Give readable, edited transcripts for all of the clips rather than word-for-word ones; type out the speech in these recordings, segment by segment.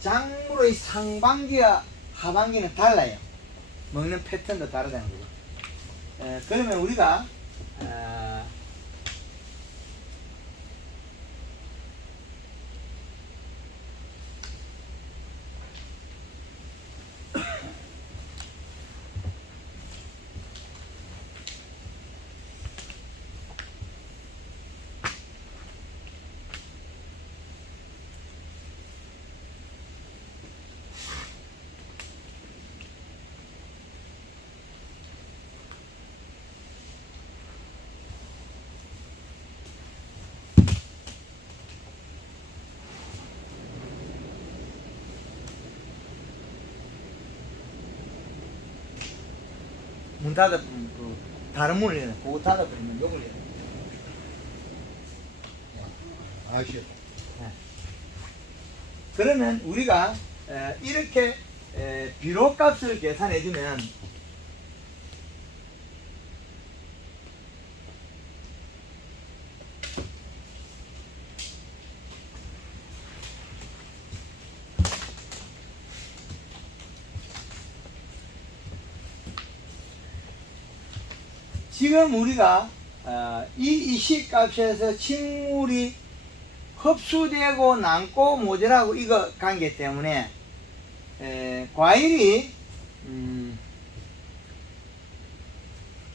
작물의 상반기와 하반기는 달라요. 먹는 패턴도 다르다는 거죠. 그러면 우리가 문 닫아, 다른 문을 열어. 그거 닫아버리면 욕을 해요. 아시오. 그러면 우리가 이렇게 비료값을 계산해주면 지금 우리가 이 이식값에서 식물이 흡수되고 남고 모자라고 이거 관계 때문에 과일이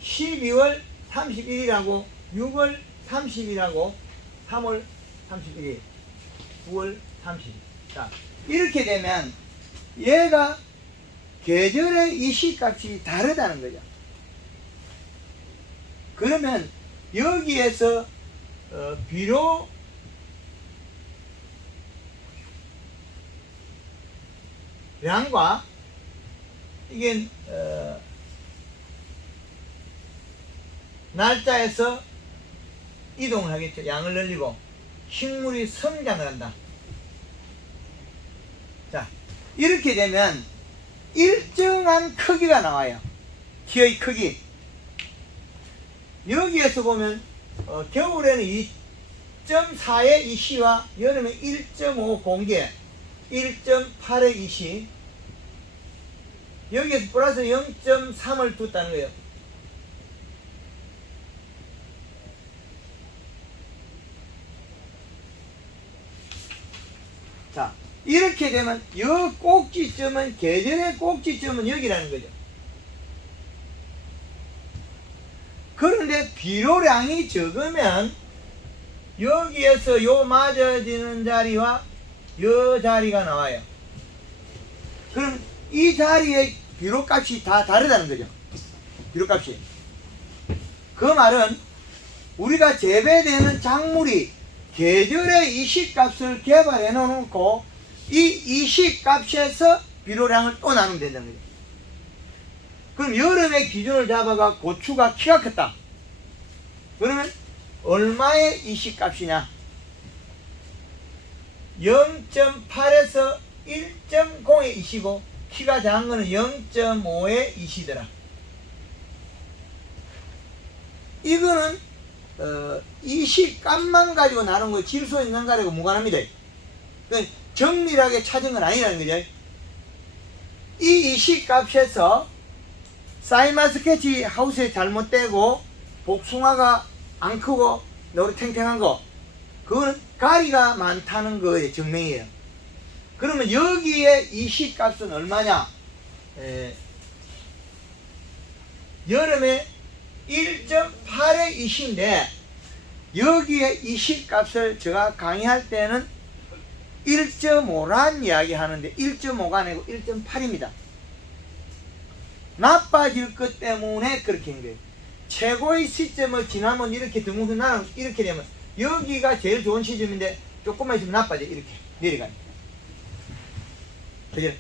12월 31일하고 6월 30일하고 3월 31일 9월 30일 자 이렇게 되면 얘가 계절의 이식값이 다르다는 거죠. 그러면 여기에서 비료 량과 이게 날짜에서 이동을 하겠죠. 양을 늘리고 식물이 성장을 한다. 자 이렇게 되면 일정한 크기가 나와요. 키의 크기. 여기에서 보면 겨울에는 2.4의 이시와 여름에 1.5 공개 1.8의 이시 여기에서 플러스 0.3을 뒀다는 거예요. 자 이렇게 되면 이 꼭지점은 계절의 꼭지점은 여기라는 거죠. 그런데 비료량이 적으면 여기에서 요 맞아지는 자리와 요 자리가 나와요. 그럼 이 자리의 비료값이 다 다르다는 거죠. 비료값이. 그 말은 우리가 재배되는 작물이 계절의 이식값을 개발해 놓고 이 이식값에서 비료량을 또 나누면 된다는 거죠. 그럼 여름의 기준을 잡아가 고추가 키가 컸다. 그러면 얼마의 이식값이냐? 0.8에서 1.0의 이시고 키가 작은 거는 0.5의 이시더라. 이거는 이식값만 가지고 나눈 거 질소 있는 거하고 무관합니다. 그러니까 정밀하게 찾은 건 아니라는 거죠. 이 이식값에서 사이마스케치 하우스에 잘못되고 복숭아가 안 크고 노릇탱탱한 거 그거는 가리가 많다는 거의 증명이에요. 그러면 여기에 이식값은 얼마냐? 여름에 1.8의 이시인데 여기에 이식값을 제가 강의할 때는 1.5란 이야기 하는데 1.5가 아니고 1.8입니다. 나빠질 것 때문에 그렇게 한 거예요. 최고의 시점을 지나면 이렇게 드문드문 나는 이렇게 되면 여기가 제일 좋은 시점인데 조금만 있으면 나빠져. 이렇게 내려가요. 그죠?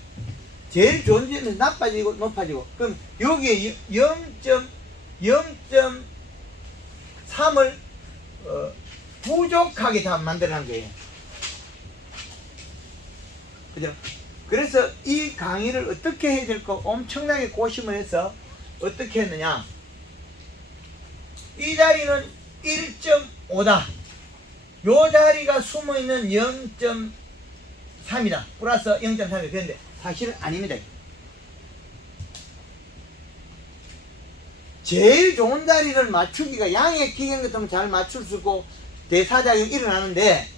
제일 좋은 시점에서 나빠지고 높아지고 그럼 여기에 0.3을 부족하게 다 만들어낸 거예요. 그죠? 그래서 이 강의를 어떻게 해야 될까 엄청나게 고심을 해서 어떻게 했느냐. 이 자리는 1.5다. 요 자리가 숨어있는 3이다. 플러스 0.3이 그런데 사실은 아닙니다. 제일 좋은 자리를 맞추기가 양의 기경 같으면 잘 맞출 수 있고 대사작용이 일어나는데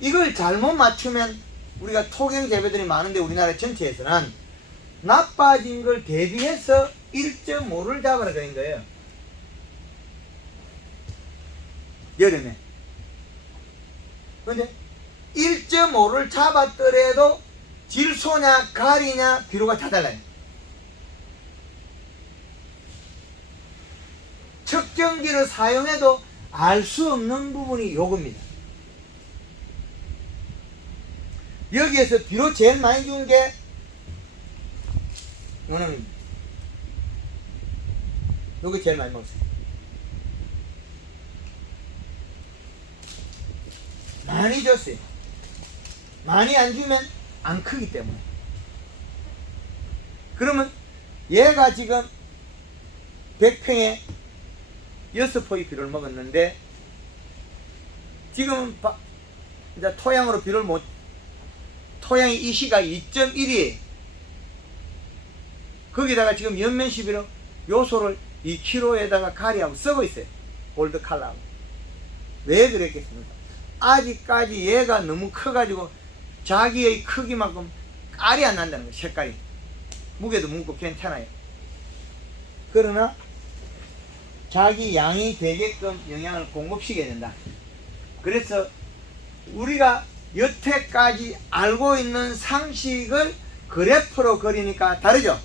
이걸 잘못 맞추면 우리가 토경 재배들이 많은데 우리나라 전체에서는 나빠진 걸 대비해서 1.5를 잡아라 그런 거예요. 여름에. 근데 1.5를 잡았더라도 질소냐 가리냐 비료가 다 달라요. 측정기를 사용해도 알 수 없는 부분이 요겁니다. 여기에서 비료 제일 많이 준 게 요놈입니다. 요게 제일 많이 먹었어요. 많이 줬어요. 많이 안 주면 안 크기 때문에. 그러면 얘가 지금 100평에 6포의 비료를 먹었는데 지금은 이제 토양으로 비료를 못, 토양의 이시가 2.1이 거기다가 지금 연면시비로 요소를 2kg에다가 가리하고 쓰고 있어요. 골드 칼라하고. 왜 그랬겠습니까? 아직까지 얘가 너무 커가지고 자기의 크기만큼 깔이 안 난다는 거예요. 색깔이. 무게도 뭉고 괜찮아요. 그러나 자기 양이 되게끔 영양을 공급시켜야 된다. 그래서 우리가 여태까지 알고 있는 상식을 그래프로 그리니까 다르죠.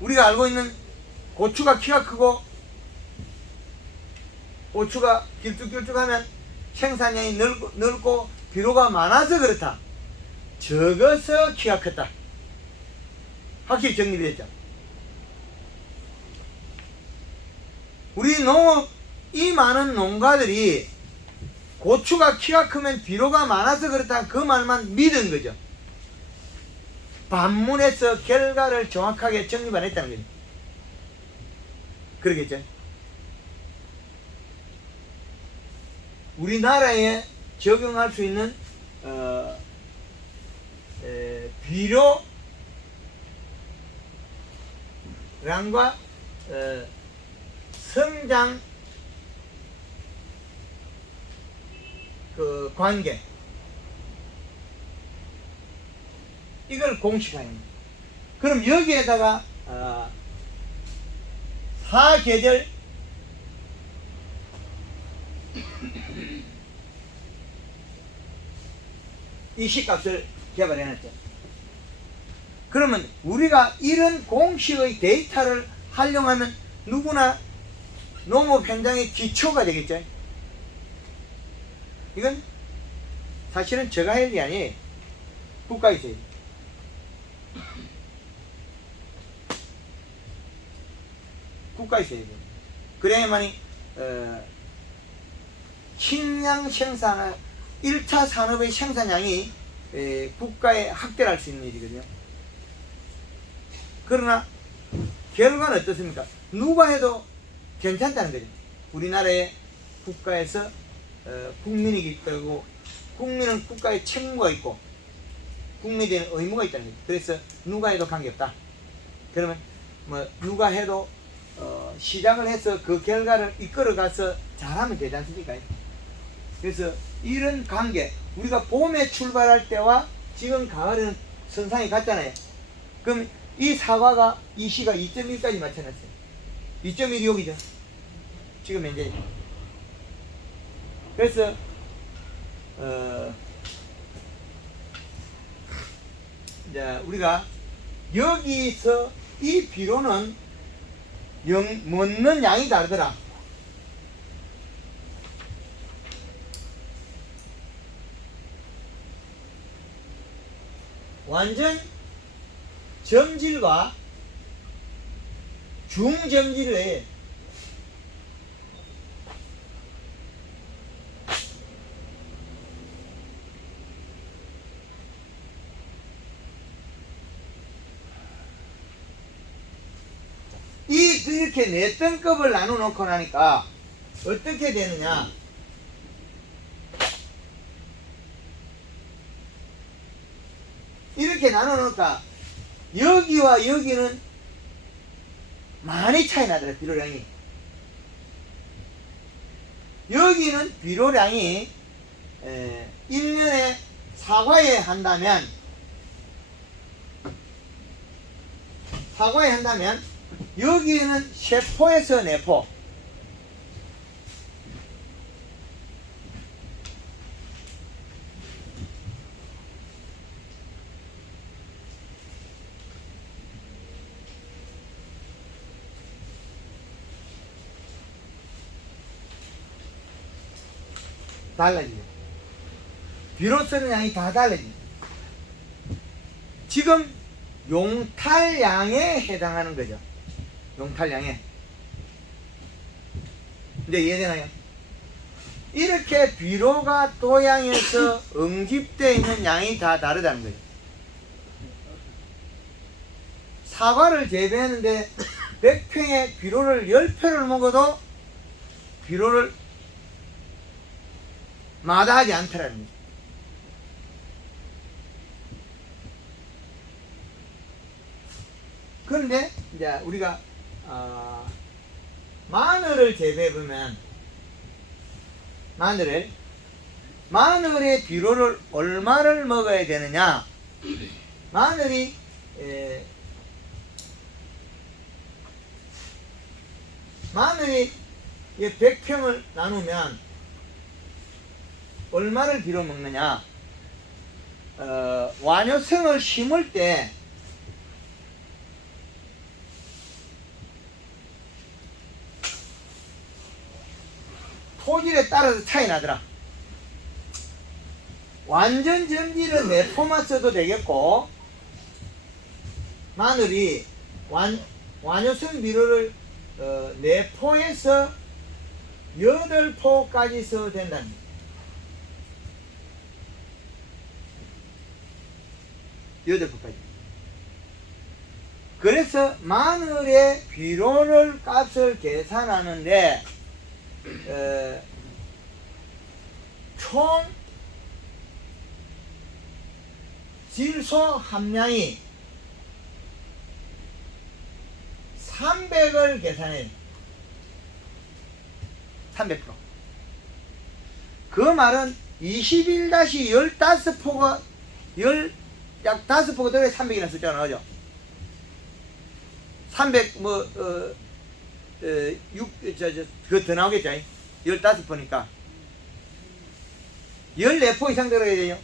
우리가 알고 있는 고추가 키가 크고 고추가 길쭉길쭉하면 생산량이 넓고 비료가 많아서 그렇다. 적어서 키가 컸다. 확실히 정리됐죠. 우리 농업 이 많은 농가들이 고추가 키가 크면 비료가 많아서 그렇다 그 말만 믿은 거죠. 반문해서 결과를 정확하게 정립 안 했다는 거죠. 그러겠죠. 우리나라에 적용할 수 있는 비료량과 성장 그 관계 이걸 공식화합니다. 그럼 여기에다가 사계절 이 시값을 개발해놨죠. 그러면 우리가 이런 공식의 데이터를 활용하면 누구나 농업 현장의 기초가 되겠죠. 이건 사실은 제가 할 일이 아니에요. 국가에서 해요. 국가에서 해요. 그래야만이 식량 생산을 1차 산업의 생산량이 국가에 확대할 수 있는 일이거든요. 그러나 결과는 어떻습니까? 누가 해도 괜찮다는 거죠. 우리나라의 국가에서 국민이 있고 국민은 국가의 책무가 있고 국민에 대한 의무가 있다는 거죠. 그래서 누가 해도 관계없다. 그러면 뭐 누가 해도 시작을 해서 그 결과를 이끌어가서 잘하면 되지 않습니까? 그래서 이런 관계, 우리가 봄에 출발할 때와 지금 가을에는 선상이 같잖아요. 그럼 이 사과가 이 시가 2.1까지 맞춰놨어요. 2.1이 여기죠. 지금 현재. 그래서 이제 우리가 여기서 이 비료는 먹는 양이 다르더라. 완전 점질과 중점질을 이렇게 네 등급을 나눠 놓고 나니까 어떻게 되느냐. 이렇게 나눠 놓을까 여기와 여기는 많이 차이 나더라. 비료량이. 여기는 비료량이 1년에 사과에 한다면 여기는 세포에서 내포, 달라지죠. 비료 쓰는 양이 다 달라집니다. 지금 용탈량에 해당하는 거죠. 용탈량에. 이제 이해되나요? 이렇게 비료가 토양에서 응집되어 있는 양이 다 다르다는 거죠. 사과를 재배하는데 100평에 비료를 10표를 먹어도 비료를 마다하지 않더라는 거죠. 그런데 이제 우리가 마늘을 재배해 보면 마늘의 비료를 얼마를 먹어야 되느냐? 마늘이 100평을 나누면 얼마를 비료 먹느냐? 완효성을 심을 때 토질에 따라서 차이 나더라. 완전 전지를 내포만 써도 되겠고, 마늘이 완효성 비료를 내포에서 8포까지 써도 된답니다. 그래서 마늘의 비료를 값을 계산하는데 총 질소 함량이 300을 계산해요. 300%. 그 말은 21-15포가 약 5포가 들어야 300이라는 숫자가 나오죠. 300 그거 더 나오겠죠. 15포니까 14포 이상 들어야 돼요.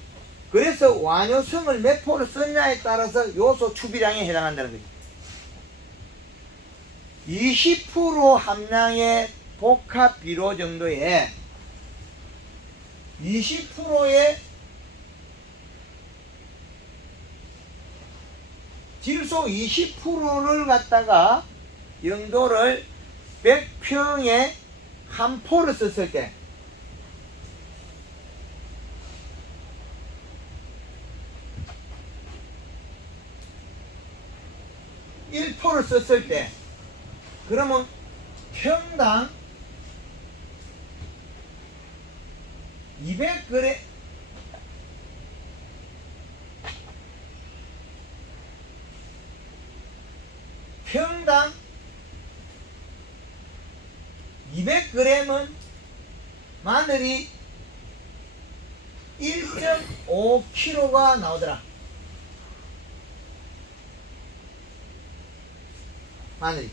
그래서 완효성을 몇 포를 썼냐에 따라서 요소 추비량에 해당한다는 거죠. 20% 함량의 복합 비료 정도에 20%의 질소 20%를 갖다가 영도를 100평에 한 포를 썼을 때 1포를 썼을 때 그러면 평당 200g 평당 200g은 마늘이 1.5kg가 나오더라. 마늘이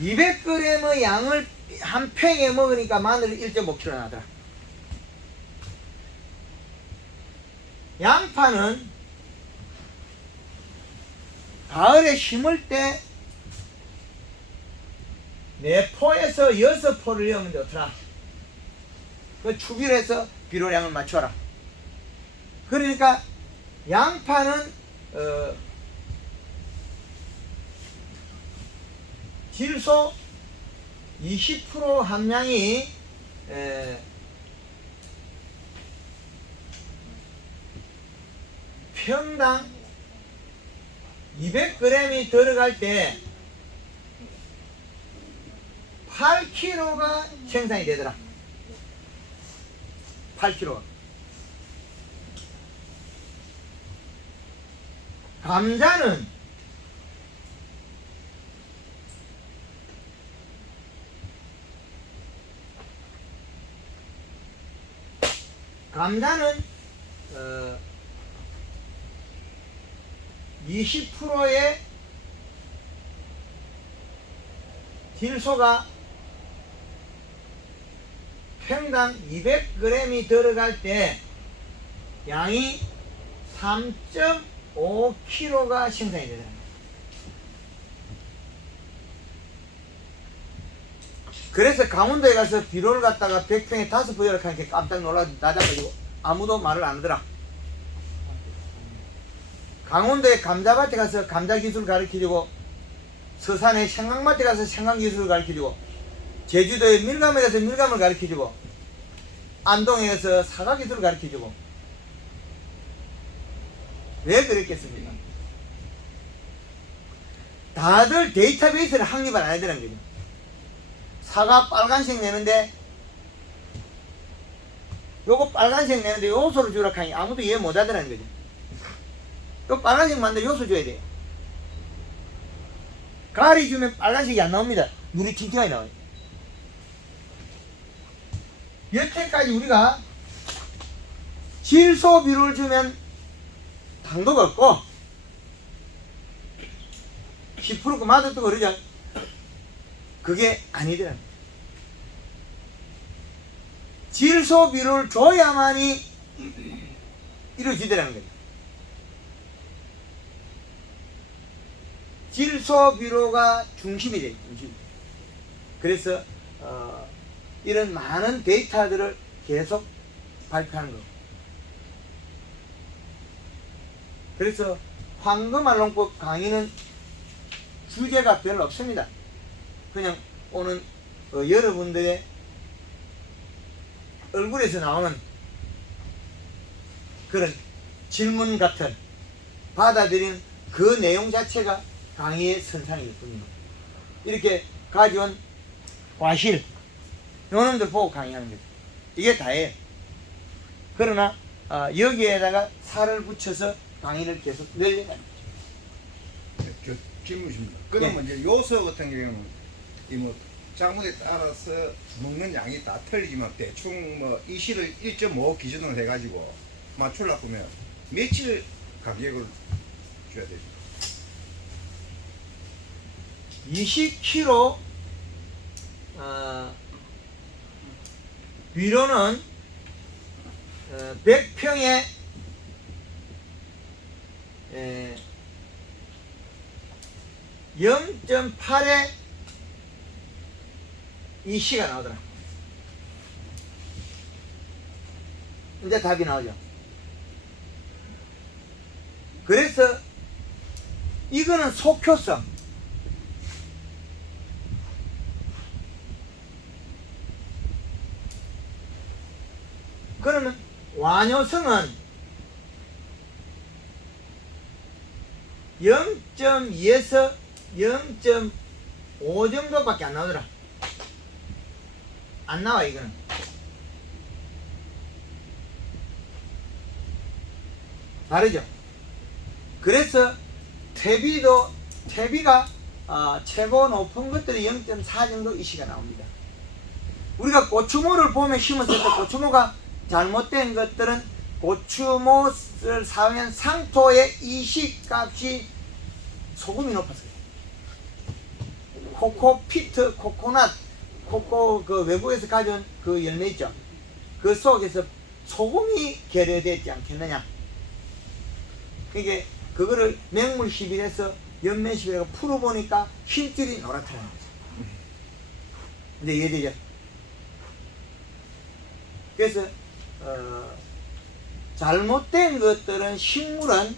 200g의 양을 한 팽에 먹으니까 마늘이 1.5kg 나더라. 양파는 가을에 심을 때 4포에서 6포를 넣으면 좋더라. 그 추비를 해서 비료량을 맞춰라. 그러니까 양파는 질소 20% 함량이 평당 200g이 들어갈 때 8kg가 생산이 되더라. 8kg. 감자는 감자는 20%의 질소가 평당 200g이 들어갈 때 양이 3.5kg가 생산이 되잖아요. 그래서 강원도에 가서 비료를 갖다가 100평에 5포기를 하니까 깜짝 놀라가지고 아무도 말을 안 하더라. 강원도에 감자밭에 가서 감자 기술 가르쳐주고, 서산에 생강밭에 가서 생강 기술을 가르쳐주고, 제주도에 밀감에 가서 밀감을 가르쳐주고, 안동에 가서 사과 기술을 가르쳐주고. 왜 그랬겠습니까? 다들 데이터베이스를 확립을 안 하더라는 거죠. 사과 빨간색 내는데, 요거 빨간색 내는데 요소를 주라 하니 아무도 이해 못 하더라는 거죠. 요 빨간색 만들 요소 줘야 돼요. 가리 주면 빨간색이 안 나옵니다. 물이 팅팅하게 나와요. 여태까지 우리가 질소 비료를 주면 당도가 없고 10%그 맛도 그러죠. 그게 아니더라. 질소 비료를 줘야만이 이루어지더라는 거예요. 질소 비료가 중심이 돼요. 중심. 그래서 이런 많은 데이터들을 계속 발표하는 거고. 그래서 황금알농법 강의는 주제가 별로 없습니다. 그냥 오는 여러분들의 얼굴에서 나오는 그런 질문 같은 받아들이는 그 내용 자체가 강의의 선상일 뿐입니다. 이렇게 가져온 과실 요놈들 보고 강의하는 거죠. 이게 다예요. 그러나 여기에다가 살을 붙여서 강의를 계속 늘려가는 거죠. 저 질문입니다. 그러면 이제 요소 같은 경우는 이 작물에 따라서 먹는 양이 다 틀리지만 대충 이시를 1.5 기준으로 해가지고 맞추려고 하면 며칠 가격을 줘야 되죠? 20kg 비료는 100평에 0.8에 이 시가 나오더라. 이제 답이 나오죠. 그래서 이거는 속효성. 그러면 완효성은 0.2에서 0.5 정도밖에 안 나오더라. 안 나와 이거는. 다르죠. 그래서 퇴비가 최고 높은 것들이 0.4 정도 이시가 나옵니다. 우리가 고추모를 보면 심었을 때 고추모가 잘못된 것들은 고추모를 사용한 상토의 이시값이 소금이 높았어요. 코코피트, 코코넛, 코코 그 외국에서 가져온 그 열매 있죠. 그 속에서 소금이 계려되지 않겠느냐. 그게 그거를 맹물 시비해서 연면 시비해서 풀어보니까 흰줄이 노랗다는 거죠. 근데 이해되죠? 그래서 잘못된 것들은 식물은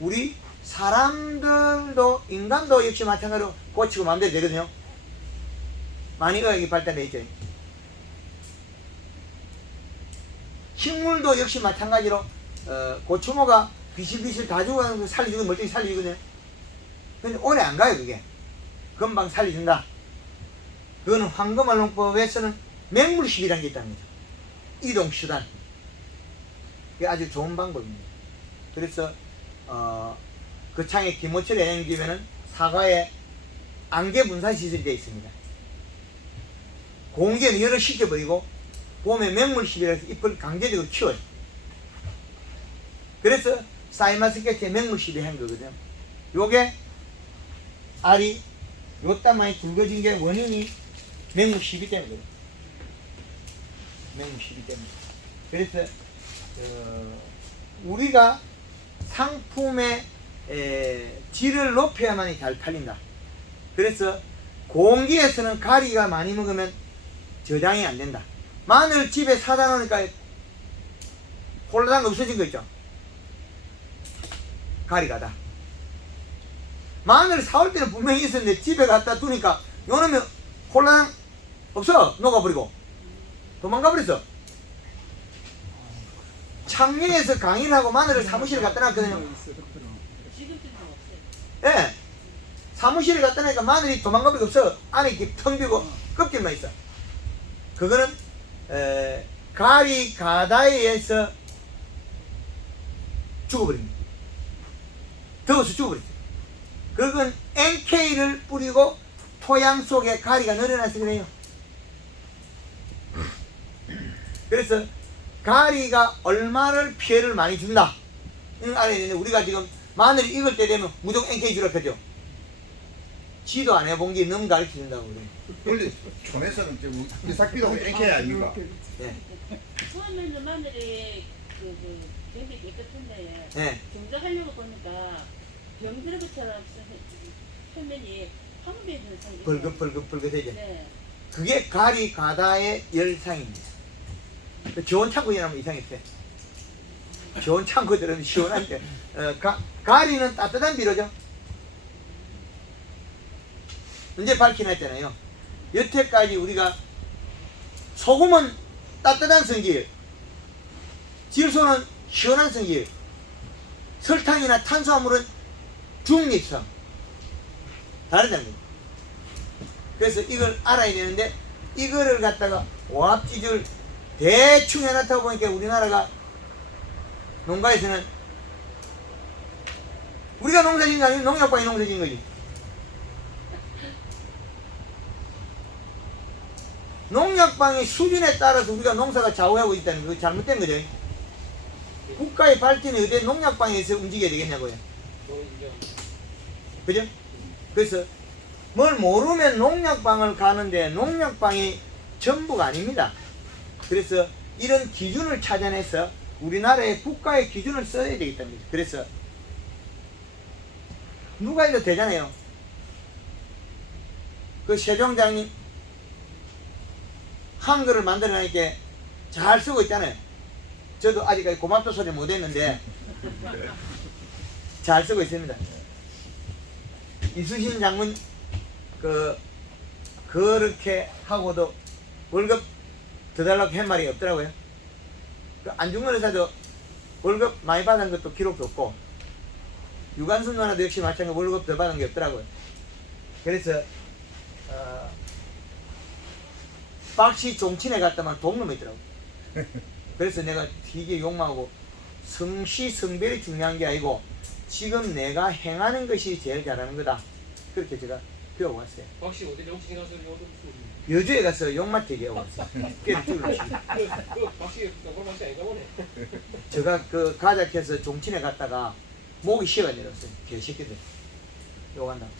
우리 사람들도 인간도 역시 마찬가지로 고치고 마음대로 되거든요. 많이 의학이 발달돼 있죠. 식물도 역시 마찬가지로 고추모가 비실비실 다 죽어가는 거 살려주고 멀쩡히 살려주거든요. 근데 오래 안 가요 그게. 금방 살려준다. 그거는 황금알농법에서는 맹물식이라는 게 있다는 거죠. 이동수단. 그게 아주 좋은 방법입니다. 그래서 그 창에 기모처리 해양기면은 사과에 안개 분산 시설이 되어 있습니다. 공기는 열을 식혀버리고 봄에 맹물시비라서 잎을 강제적으로 키워요. 그래서 사이마스케치의 맹물시비 한 거거든요. 요게 알이 요따 많이 굵어진 게 원인이 맹물시비 때문에 그래요. 맹물시비 때문에. 그래서 우리가 상품의 질을 높여야만이 잘 팔린다. 그래서 공기에서는 가리가 많이 먹으면 저장이 안 된다. 마늘 집에 사다 놓으니까 홀라당 없어진 거 있죠. 가리가다. 마늘 사올 때는 분명히 있었는데 집에 갖다 두니까 요놈이 홀라당 없어. 녹아버리고 도망가 버렸어. 창녕에서 강의를 하고 마늘을 사무실에 갖다 놨거든요. 예. 사무실에 갖다 놓으니까 마늘이 도망가 버리고 없어. 안에 이렇게 텅 비고 껍질만 있어. 그거는 가리 가다에 의해서 죽어버립니다. 더워서 죽어버렸어요. 그건 NK를 뿌리고 토양 속에 가리가 늘어나서 그래요. 그래서 가리가 얼마를 피해를 많이 준다. 이런 거 알아야 되는데 우리가 지금 마늘이 익을 때 되면 무조건 NK 주라 하죠. 지도 안 해본 게 너무 가르쳐준다고 그래. 원래 촌에서는 지금 이삭비도 NK 아닙니까? 네. 처음에는 마늘이 굉장히 깨끗한데 네. 정정하려고 보니까 병들은 것처럼 표면이 황배 현상이 벌긋벌긋벌긋해져. 네. 그게 가리 가다의 열상입니다. 그 좋은 창고에 나면 이상했대. 좋은 창고들은 시원한데 가리는 따뜻한 비료죠. 언제 밝혀냈잖아요. 여태까지 우리가 소금은 따뜻한 성질, 질소는 시원한 성질, 설탕이나 탄수화물은 중립성. 다르다는 거예요. 그래서 이걸 알아야 되는데 이거를 갖다가 오합지졸 대충 해놨다고 보니까 우리나라가 농가에서는 우리가 농사진 거 아니면 농약방이 농사진 거지. 농약방의 수준에 따라서 우리가 농사가 좌우하고 있다는 거 잘못된 거죠. 국가의 발전이 어디 농약방에서 움직여야 되겠냐고요. 그죠? 그래서 뭘 모르면 농약방을 가는데 농약방이 전부가 아닙니다. 그래서 이런 기준을 찾아내서 우리나라의 국가의 기준을 써야 되겠다는 거죠. 그래서 누가 해도 되잖아요. 그 세종장님 한글을 만들어내니까 잘 쓰고 있잖아요. 저도 아직까지 고맙다 소리 못했는데 잘 쓰고 있습니다. 이수신 장군 그렇게 하고도 월급 더 달라고 한 말이 없더라고요. 그 안중근 의사도 월급 많이 받은 것도 기록도 없고 유관순 누나도 역시 마찬가지로 월급 더 받은 게 없더라고요. 그래서 박씨 종친에 갔다만 동놈이 있더라고. 그래서 내가 되게 욕망하고 성시 성별이 중요한 게 아니고 지금 내가 행하는 것이 제일 잘하는 거다. 그렇게 제가 배워왔어요. 박씨 어디 영신이 가서 요도 무슨 여주에 가서 욕마트 얘기해왔어요. 깨를 박씨 그걸 박씨 아닌가 보네. 제가 그 가작해서 종친에 갔다가 목이 쉬어가 내렸어요. 개새끼들 욕한다고.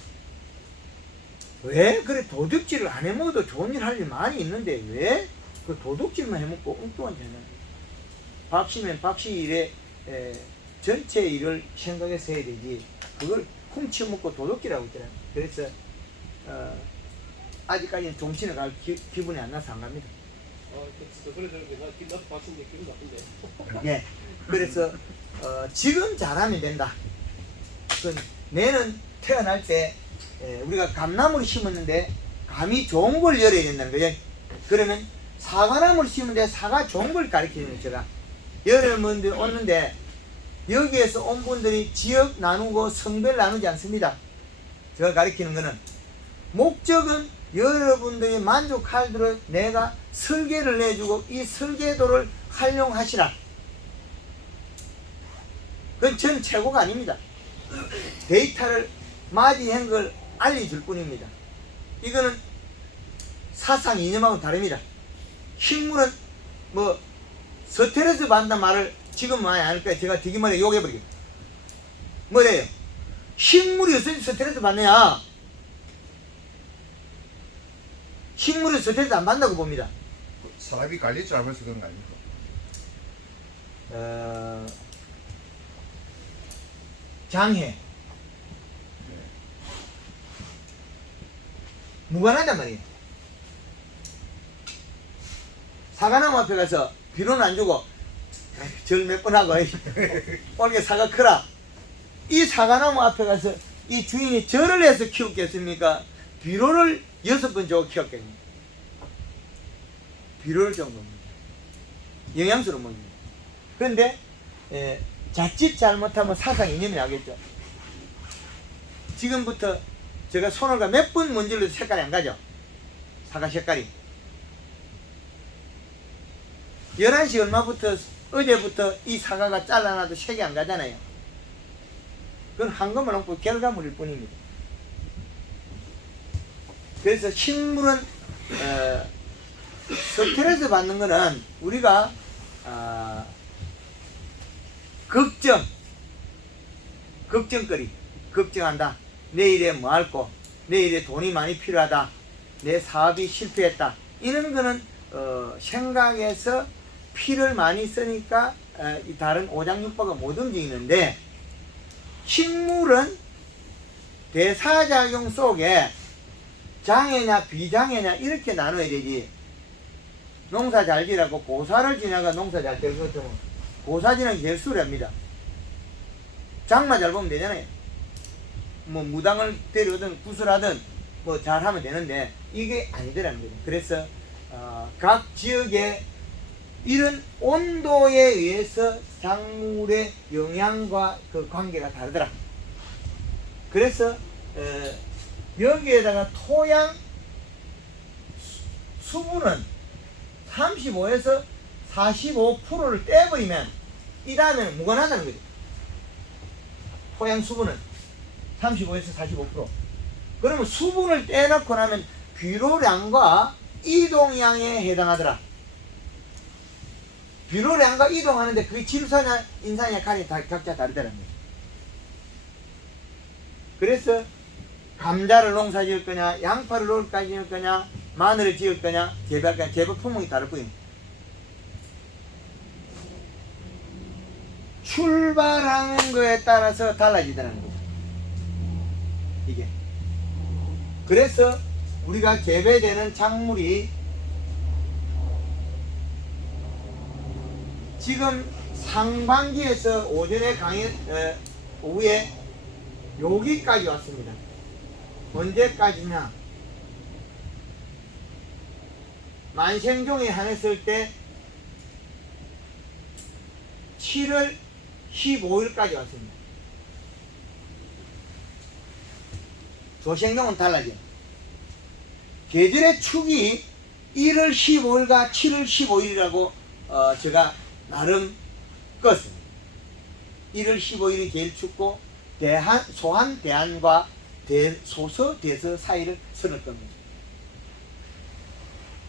왜 그래 도둑질을 안 해먹어도 좋은 일 할 일 많이 있는데 왜 그 도둑질만 해먹고 엉뚱한 짓 하냐. 박씨면 박씨 일에 전체 일을 생각해서 해야 되지 그걸 훔쳐먹고 도둑질하고 있더라고요. 그래서 아직까지는 종친에 갈 기분이 안 나서 안 갑니다. 그 소리 들으니까 나도 박씨인데 기분 나쁜데. 예. 그래서 지금 잘하면 된다. 그 내는 태어날 때 우리가 감나무를 심었는데 감이 좋은 걸 열어야 된다는 거예요. 그러면 사과나무를 심는데 사과 좋은 걸 가르치는 거예요. 제가 여러분들 오는데 여기에서 온 분들이 지역 나누고 성별 나누지 않습니다. 제가 가르치는 거는 목적은 여러분들이 만족하도록 내가 설계를 내주고 이 설계도를 활용하시라. 그건 저는 최고가 아닙니다. 데이터를 맞이한 걸 알려줄 뿐입니다. 이거는 사상 이념하고 다릅니다. 식물은 뭐 스트레스 받는다는 말을 지금 많이 안 할까요? 제가 되게 많이 욕해버리겠다. 뭐래요? 식물이 어떻게 스트레스 받느냐? 식물이 스트레스 안 받는다고 봅니다. 사람이 갈릴 줄 알면서 그런 거 아닙니까? 장애 무관하단 말이에요. 사과나무 앞에 가서 비료는 안 주고 절 몇 번 하고 올게 사과 크라. 이 사과나무 앞에 가서 이 주인이 절을 해서 키웠겠습니까? 비료를 6번 주고 키웠겠습니까? 비료를 준 겁니다. 영양소를 먹습니다. 그런데 자칫 잘못하면 사상 이념이 나겠죠. 지금부터 제가 손을 몇 번 문질러도 색깔이 안 가죠. 사과 색깔이 11시 얼마부터 어제부터 이 사과가 잘라놔도 색이 안 가잖아요. 그건 한꺼번에 놓고 결과물일 뿐입니다. 그래서 식물은 스트레스 받는 거는 우리가 걱정거리, 걱정한다. 내일에 뭐 할고, 내일에 돈이 많이 필요하다. 내 사업이 실패했다. 이런 거는 생각에서 피를 많이 쓰니까 이 다른 오장육부가 못 움직이는데, 식물은 대사작용 속에 장애냐 비장애냐 이렇게 나눠야 되지. 농사 잘 지라고 고사를 지나가 농사 잘 될 것 같으면 고사 지나기 제일 수월합니다. 장마 잘 보면 되잖아요. 뭐 무당을 데려오든 구슬하든 뭐 잘하면 되는데 이게 아니더라는 거죠. 그래서 각 지역의 이런 온도에 의해서 작물의 영양과 그 관계가 다르더라. 그래서 여기에다가 토양 수분은 35에서 45%를 떼버리면 이 다음에는 무관하다는 거죠. 토양 수분은 35에서 45%. 그러면 수분을 떼놓고 나면 비료량과 이동량에 해당하더라. 비료량과 이동하는데 그게 질소냐 인산이냐 간이 다 각자 다르다는 거죠. 그래서 감자를 농사 지을 거냐, 양파를 농사 지을 거냐, 마늘을 지을 거냐, 재배할 거냐, 재배 품목이 다를 뿐입니다. 출발하는 거에 따라서 달라지더라는 거죠. 이게. 그래서 우리가 재배되는 작물이 지금 상반기에서 오전에 오후에 여기까지 왔습니다. 언제까지냐? 만생종에 한했을 때 7월 15일까지 왔습니다. 조생종은 달라져. 계절의 축이 1월 15일과 7월 15일이라고 제가 나름 껐습니다. 1월 15일이 제일 춥고 소한 대한과 소서 대서 사이를 선을 겁니다.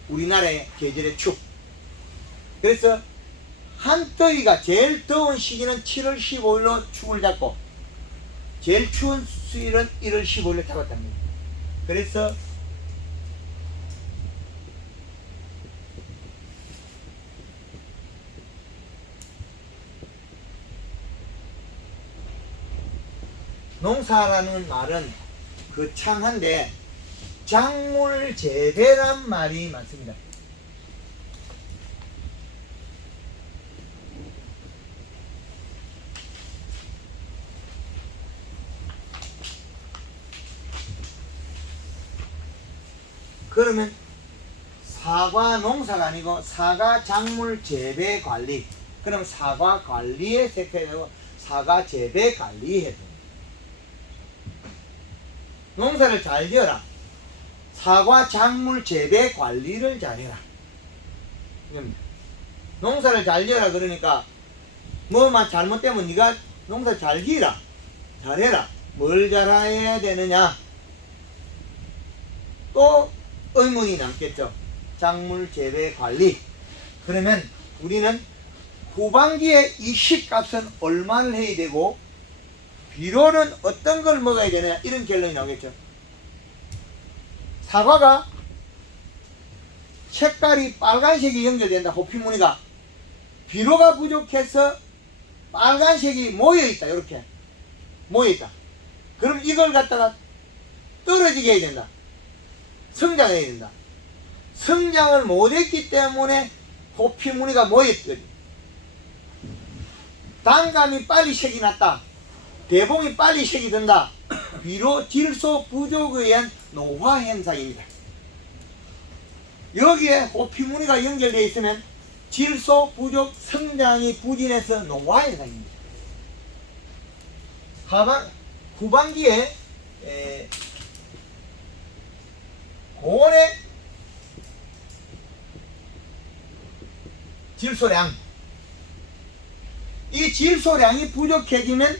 우리나라의 계절의 축. 그래서 한더위가 제일 더운 시기는 7월 15일로 축을 잡고 제일 추운 수일은 1월 15일로 잡았답니다. 그래서 농사라는 말은 거창한데 작물 재배란 말이 많습니다. 그러면 사과 농사가 아니고 사과 작물 재배 관리. 그럼 사과 관리에 색깔되고 사과 재배 관리에 해야 됩니다. 농사를 잘 지어라. 사과 작물 재배 관리를 잘해라. 이겁니다. 농사를 잘 지어라 그러니까 뭐만 잘못되면 네가 농사 잘 지어라. 잘해라. 뭘 잘해야 되느냐? 또 의문이 남겠죠. 작물 재배 관리. 그러면 우리는 후반기에 이 식값은 얼마를 해야 되고 비료는 어떤 걸 먹어야 되느냐, 이런 결론이 나오겠죠. 사과가 색깔이 빨간색이 연결된다. 호피무늬가 비료가 부족해서 빨간색이 모여있다. 이렇게 모여있다. 그럼 이걸 갖다가 떨어지게 해야 된다. 성장해야 된다. 성장을 못했기 때문에 호피무늬가 모였거든. 단감이 빨리 색이 났다. 대봉이 빨리 색이 든다. 비료 질소 부족에 의한 노화 현상입니다. 여기에 호피무늬가 연결되어 있으면 질소 부족, 성장이 부진해서 노화 현상입니다. 후반기에 고온의 질소량, 이 질소량이 부족해지면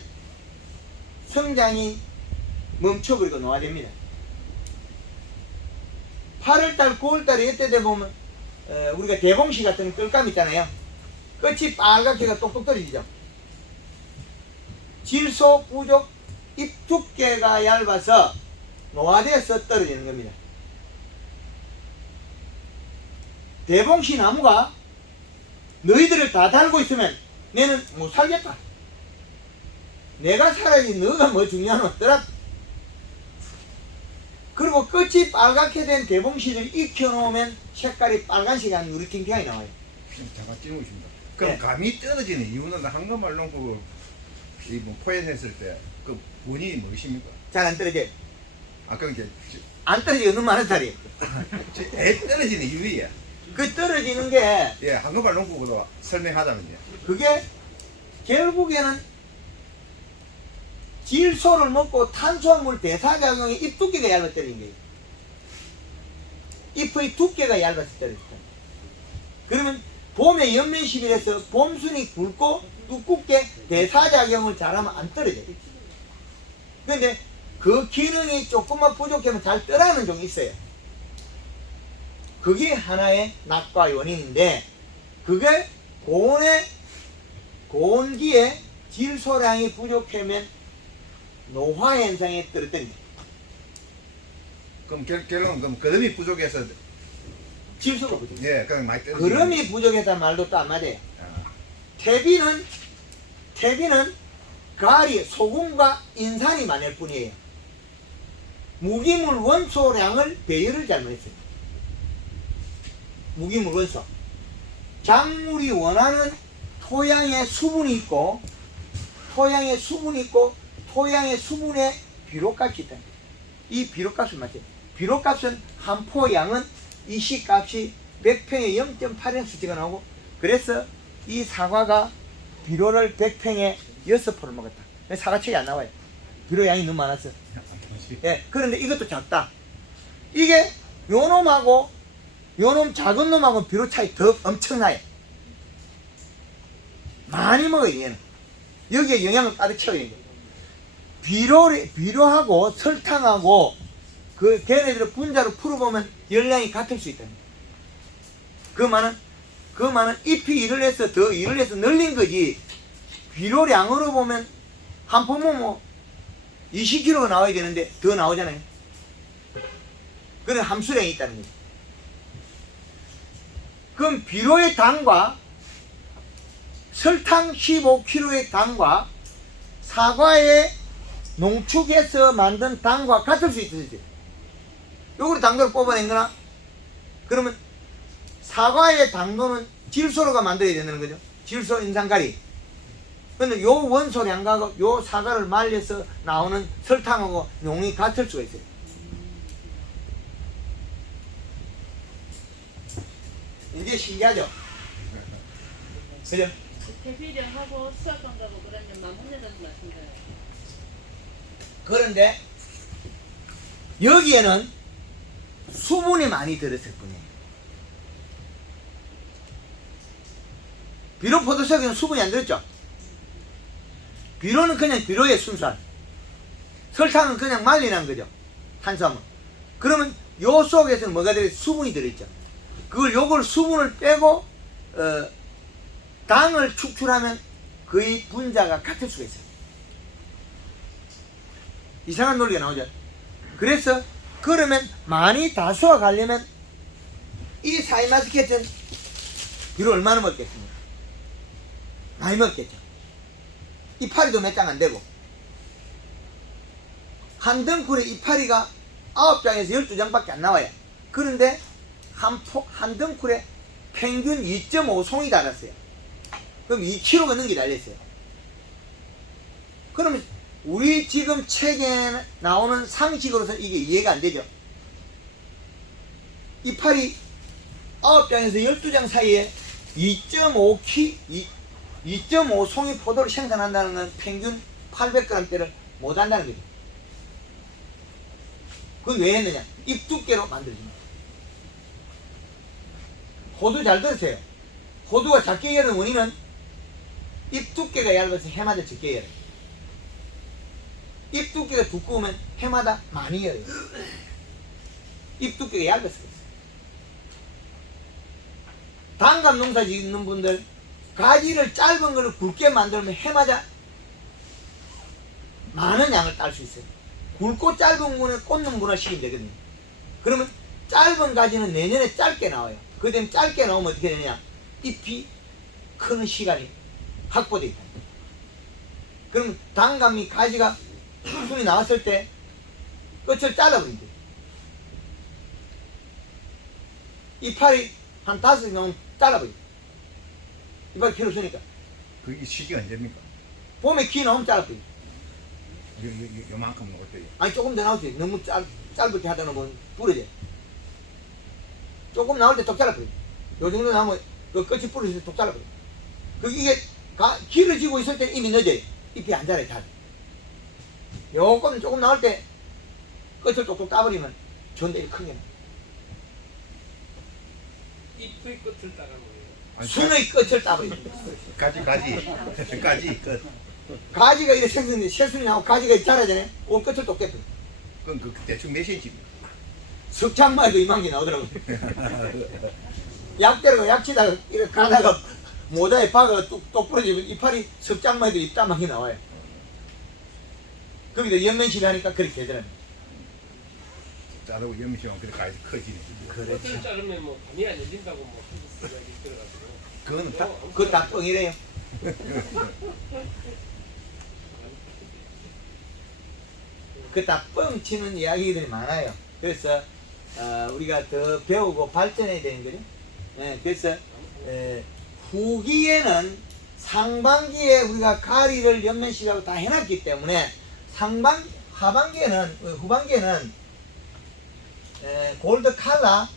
성장이 멈춰버리고 노화됩니다. 8월달, 9월달에 이때 되보면 우리가 대봉씨 같은 꿀감 있잖아요. 끝이 빨갛게가 똑똑 떨어지죠. 질소 부족, 잎 두께가 얇아서 노화돼서 떨어지는 겁니다. 대봉씨 나무가 너희들을 다 달고 있으면 내는 못 살겠다. 내가 살아야지 너가 뭐 중요한 없더라. 그리고 끝이 빨갛게 된 대봉씨를 익혀놓으면 색깔이 빨간색이 아니고 누리팅팅하게 나와요. 잠깐 찌우십니다. 그럼 네. 감이 떨어지는 이유는 한국말로 뭐 표현했을 때 그 원인이 무엇입니까? 잘 안 떨어져요. 아까 이제 안 떨어지고 너무 많은 살이에요. 애 떨어지는 이유야. 그 떨어지는 게 예, 한국말 농구보다 설명하자면요. 그게 결국에는 질소를 먹고 탄수화물 대사작용이 잎 두께가 얇아 떨어진 거예요. 잎의 두께가 얇아서 떨어졌다. 그러면 봄에 연면시비해서 봄순이 굵고 두껍게 대사작용을 잘하면 안 떨어져요. 근데 그 기능이 조금만 부족하면 잘 떨어지는 종이 있어요. 그게 하나의 낙과 원인인데, 그게 고온기에 질소량이 부족하면 노화 현상에 떨어뜨립니다. 그럼 결론은 그럼 거름이 부족해서 질소가 부족. 예, 그럼 많이 떨어지는. 그름이 부족했다는 말도 또 안 맞아요. 아, 퇴비는 가리, 소금과 인산이 많을 뿐이에요. 무기물 원소량을 배열을 잘못했어요. 무기물 원소. 작물이 원하는 토양에 수분이 있고, 토양에 수분에 비료값이 있다. 이 비료값을 맞춰요. 비료값은 한 포양은 이 시값이 100평에 0.8엔 찍어나오고, 그래서 이 사과가 비료를 100평에 6포를 먹었다. 사과책이 안 나와요. 비료 양이 너무 많았어. 예, 그런데 이것도 작다. 이게 요 놈하고 요 놈 작은 놈하고 비료 차이 더 엄청나요. 많이 먹어요, 얘는. 여기에 영양을 가득 채워야 돼요. 비료하고 설탕하고 그 걔네들을 분자로 풀어보면 열량이 같을 수 있다는 거예요. 그 말은 잎이 일을 해서 더 일을 해서 늘린 거지, 비료량으로 보면 한 포모 뭐 20kg가 나와야 되는데 더 나오잖아요. 그런 함수량이 있다는 거죠. 그럼 비료의 당과 설탕 15kg의 당과 사과의 농축해서 만든 당과 같을 수 있지. 요거를 당도를 뽑아낸 거나, 그러면 사과의 당도는 질소로가 만들어야 되는 거죠. 질소 인산가리. 근데 요 원소량과 요 사과를 말려서 나오는 설탕하고 용이 같을 수가 있어요. 이제 신기하죠? 그죠? 대비령하고 수학관가고 그러면 맞먹는다는 말씀인가요? 그런데 여기에는 수분이 많이 들었을 뿐이에요. 비록 포도수학에는 수분이 안 들었죠? 비료는 그냥 비료의 순수한. 설탕은 그냥 말리는 거죠. 탄수화물. 그러면 요 속에서는 뭐가 들어있죠? 수분이 들어있죠. 요걸 수분을 빼고 당을 축출하면 거의 분자가 같을 수가 있어요. 이상한 논리가 나오죠. 그래서 그러면 많이 다수화 가려면 이 사이마스켓은 비로 얼마나 먹겠습니까? 많이 먹겠죠. 이파리도 몇 장 안 되고 한 덩굴에 이파리가 9장에서 12장밖에 안 나와요. 그런데 한 덩굴에 평균 2.5송이 달았어요. 그럼 2kg가 넘게 달렸어요. 그러면 우리 지금 책에 나오는 상식으로서 이게 이해가 안 되죠. 이파리 9장에서 12장 사이에 2.5송이 포도를 생산한다는 건 평균 800g대를 못 한다는 거죠. 그건 왜 했느냐? 잎 두께로 만들어집니다. 호두 잘 들으세요. 호두가 작게 열는 원인은 잎 두께가 얇아서 해마다 적게 열어요. 잎 두께가 두꺼우면 해마다 많이 열어요. 잎 두께가 얇아서 그렇어요. 단감 농사 짓는 분들 가지를 짧은 걸 굵게 만들면 해마다 많은 양을 딸 수 있어요. 굵고 짧은 거는 꽂는 문화시키면 되거든요. 그러면 짧은 가지는 내년에 짧게 나와요. 그 다음에 짧게 나오면 어떻게 되느냐? 잎이 크는 시간이 확보되어 있다. 그럼 단감이 가지가 순이 나왔을 때 끝을 잘라버린대. 이파리 한 5개 나오면 잘라버려. 이파리 필요 없으니까. 그게 시기가 언제입니까? 봄에 기 나오면 잘라버려. 요만큼 먹을 때요. 아니 조금 더 나오지. 너무 짧게 하다 놓으면 부러져. 조금 나올 때 톡 잘라버려. 요 정도 나오면 그 끝이 부러질 때 톡 잘라버려. 이게 길어지고 있을 때 이미 늦어요. 잎이 안 자라요. 잘. 조금 나올 때 끝을 똑똑 따버리면 전대이 크게 나. 잎의 끝을 따라 거예요. 순의 끝을 따버려. 가지 끝. 가지가 이렇게 생성돼 새순이 나오고 가지가 자라잖아요. 그 끝을 똑 깨버려. 그럼 그 대충 몇 cm입니까? 석창만 해도 이만 개 나오더라고요. 약대로 약치다가 이렇게 가다가 모자에 박아가 똑 부러지면 이파리 석장만 해도 입다만 개 나와요. 거기다 연면시비 하니까 그렇게 되더라고요. 자르고 염시면 그래 가지 커지네. 끝을 자르면 뭐 밤이 안 열린다고 뭐 생각이 들어가지고. 그거는 다 그거 다 뻥이래요. 그 다 뻥치는 이야기들이 많아요. 그래서 우리가 더 배우고 발전해야 되는 거죠. 그래서 후기에는 상반기에 우리가 가리를 연면식하고 다 해놨기 때문에 후반기에는 골드 칼라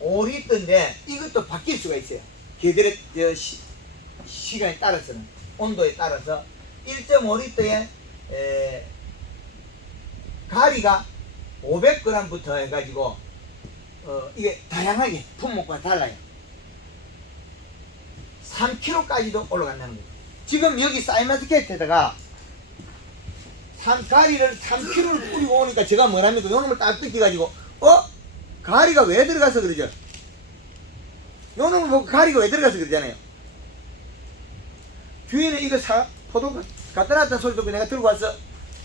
(1.5L인데) 이것도 바뀔 수가 있어요. 걔들의 시간에 따라서는 온도에 따라서 1.5L에 가리가 500g부터 해가지고 이게 다양하게 품목과 달라요. 3kg까지도 올라간다는 거예요. 지금 여기 사이마스켓에다가 가리를 3kg를 뿌리고 오니까 제가 뭐랍니까? 요놈을 딱 뜯겨가지고 가리가 왜 들어가서 그러죠? 요놈을 보고 가리가 왜 들어가서 그러잖아요. 주인은 이거 포도 갖다 놨다는 소리 듣고 내가 들고 와서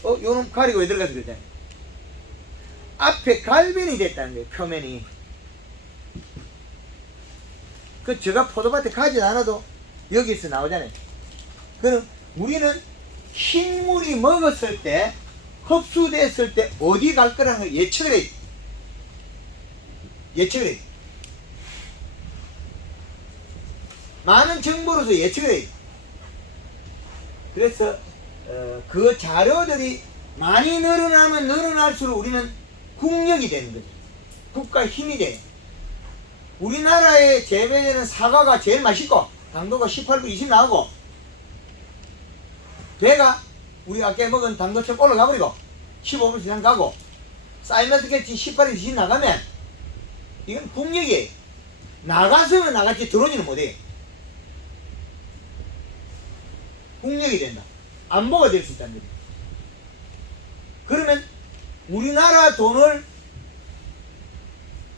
요놈 가리가 왜 들어가서 그러잖아요. 앞에 갈변이 됐다는 거예요. 표면이. 제가 포도밭에 가지 않아도 여기서 나오잖아요. 그럼 우리는 식물이 먹었을 때 흡수됐을 때 어디 갈 거라는 걸 예측을 해요. 많은 정보로서 예측을 해요. 그래서 그 자료들이 많이 늘어나면 늘어날수록 우리는 국력이 되는 거죠. 국가 힘이 돼요. 우리나라에 재배되는 사과가 제일 맛있고 당도가 18도 20 나오고 배가 우리가 아까 먹은 당도처럼 올라가 버리고 15분 지난 가고 사이마스켓이 18에서 20 나가면 이건 국력이에요. 나가서는 나갔지 들어오지는 못해요. 국력이 된다. 안보가 될 수 있다는 거죠. 그러면 우리나라 돈을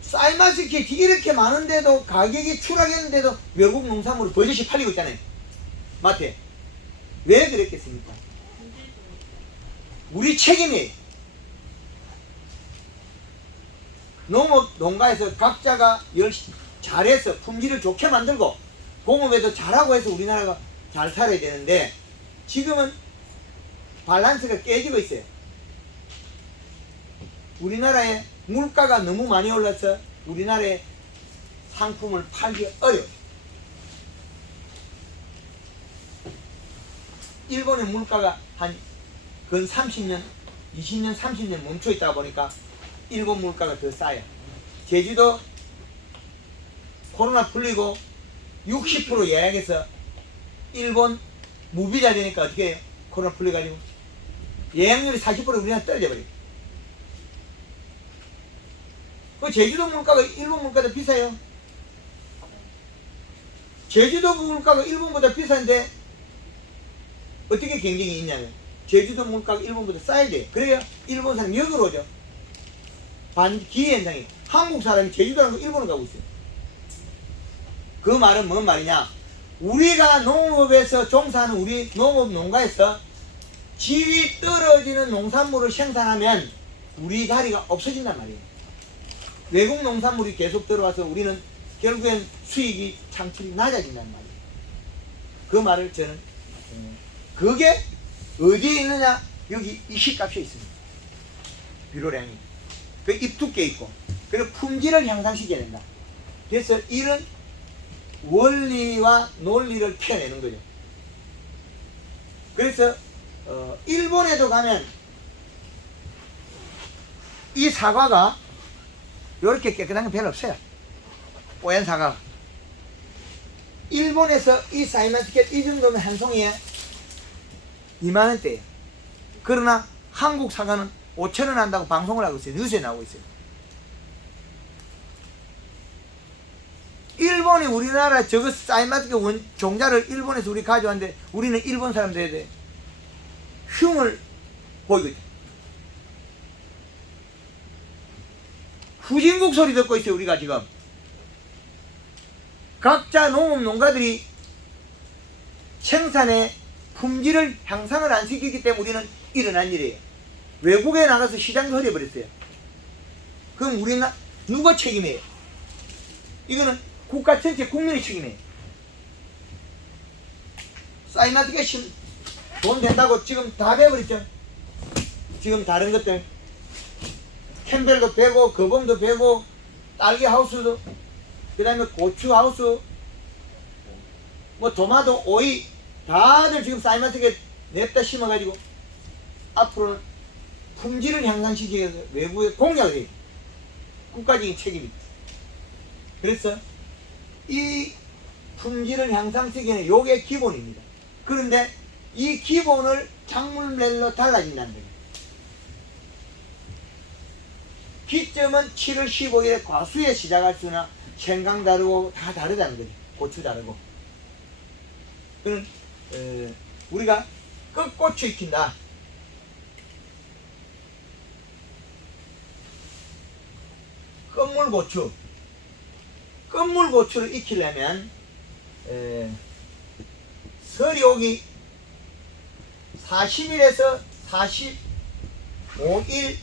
쌀마스켓이 이렇게 많은데도 가격이 추락했는데도 외국 농산물을 버젓이 팔리고 있잖아요. 마트에. 왜 그랬겠습니까? 우리 책임이에요. 농업 농가에서 각자가 열심히 잘해서 품질을 좋게 만들고 공업에도 잘하고 해서 우리나라가 잘 살아야 되는데 지금은 밸런스가 깨지고 있어요. 우리나라의 물가가 너무 많이 올라서 우리나라의 상품을 팔기 어려워요. 일본의 물가가 한 근 30년, 20년, 30년 멈춰 있다 보니까 일본 물가가 더 싸요. 제주도 코로나 풀리고 60% 예약해서 일본 무비자 되니까 어떻게 해요? 코로나 풀려가지고 예약률이 40% 우리나라 떨어져 버려요. 그 제주도 물가가 일본 물가보다 비싸요. 제주도 물가가 일본보다 비싼데 어떻게 경쟁이 있냐면 제주도 물가가 일본보다 싸야 돼요. 그래야 일본 사람이 여기로 오죠. 반기회현상이에요. 한국 사람이 제주도랑 일본을 가고 있어요. 그 말은 뭔 말이냐? 우리가 농업에서 종사하는 우리 농업 농가에서 질이 떨어지는 농산물을 생산하면 우리 자리가 없어진단 말이에요. 외국 농산물이 계속 들어와서 우리는 결국엔 수익이 창출이 낮아진단 말이에요. 그 말을 저는 그게 어디에 있느냐? 여기 이식값이 있습니다. 비료량이 그 입두께 있고 그리고 품질을 향상시켜야 된다. 그래서 이런 원리와 논리를 펴내는 거죠. 그래서 일본에도 가면 이 사과가 이렇게 깨끗한 게 별로 없어요. 뽀얀 사과. 일본에서 이 사이마스켓 이 정도면 한 송이에 2만원대예요. 그러나 한국 사과는 5천원 한다고 방송을 하고 있어요. 뉴스에 나오고 있어요. 일본이 우리나라 저거 사이마스켓 종자를 일본에서 우리 가져왔는데 우리는 일본 사람들에 대해 흉을 보이고 있죠. 후진국 소리 듣고 있어요. 우리가 지금 각자 농업 농가들이 생산의 품질을 향상을 안 시키기 때문에 우리는 일어난 일이에요. 외국에 나가서 시장도 흐려버렸어요. 그럼 우리는 누가 책임이에요? 이거는 국가 전체 국민의 책임이에요. 사이마스켓 돈 된다고 지금 다 배워버렸죠. 지금 다른 것들 캠벨도 배고 거봉도 배고 딸기 하우스도 그 다음에 고추 하우스 뭐 토마토 오이 다들 지금 사이마스켓 냅다 심어가지고 앞으로는 품질을 향상시키기 위해서 외부에 공약을 해요. 국가적인 책임입니다. 그래서 이 품질을 향상시키기 위해서 요게 기본입니다. 그런데 이 기본을 작물별로 달라진다는 거예요. 기점은 7월 15일에 과수에 시작할 수나 생강 다르고 다 다르다는 거죠. 고추 다르고. 그럼 우리가 끝고추 익힌다. 끝물고추. 끝물고추를 익히려면 설이 오기 40일에서 45일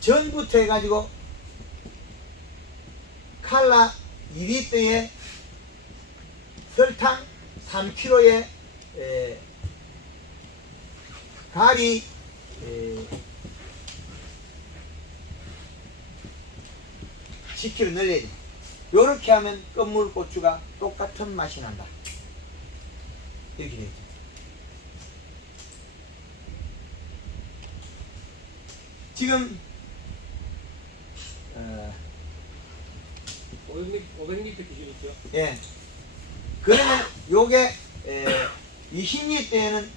전부터 해가지고 칼라 2리터에 설탕 3kg에 가리 10kg 넣어야 돼. 요렇게 하면 끝물고추가 똑같은 맛이 난다. 이렇게 되죠. 지금 500리터 기준이죠. 예. 그러면 요게 20리터에는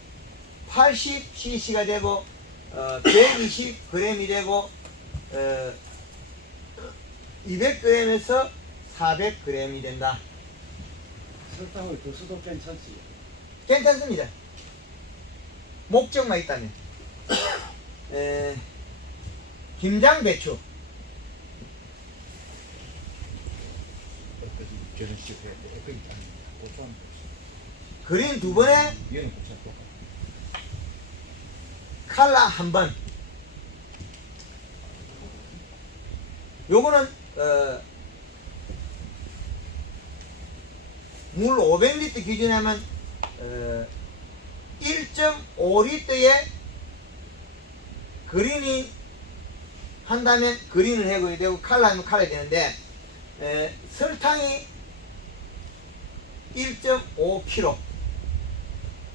80cc가 되고 120g이 되고 200g에서 400g이 된다. 설탕을 더 써도 괜찮지. 괜찮습니다. 목적만 있다면 김장 배추 저는 시에 엊그제 고소한 그린 2번에 얘는 고소한 똑같아. 칼라 1번. 요거는 물 500리터 기준에 하면 1.5리터에 그린이 한다면 그린을 해고야 되고 칼라 하면 칼라 되는데 설탕이 1.5kg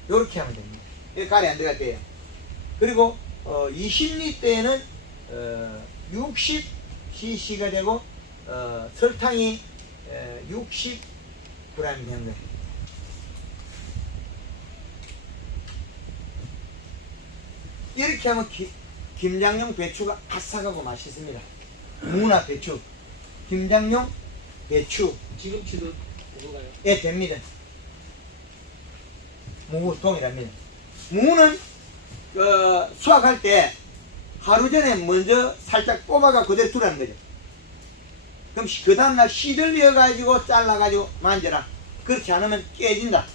요렇게 하면 됩니다. 이거 가리 안 들어갈 때예요. 그리고 20리터에는 60cc가 되고 설탕이 60g이 되는 거예요. 이렇게 하면 김장용 배추가 아삭하고 맛있습니다. 무나 배추, 김장용 배추 지금 치도 뭔가요? 예 됩니다. 무 동일합니다. 무는 수확할 때 하루 전에 먼저 살짝 뽑아가 그대로 두라는 거죠. 그럼 그 다음날 시들려 가지고 잘라 가지고 만져라. 그렇지 않으면 깨진다.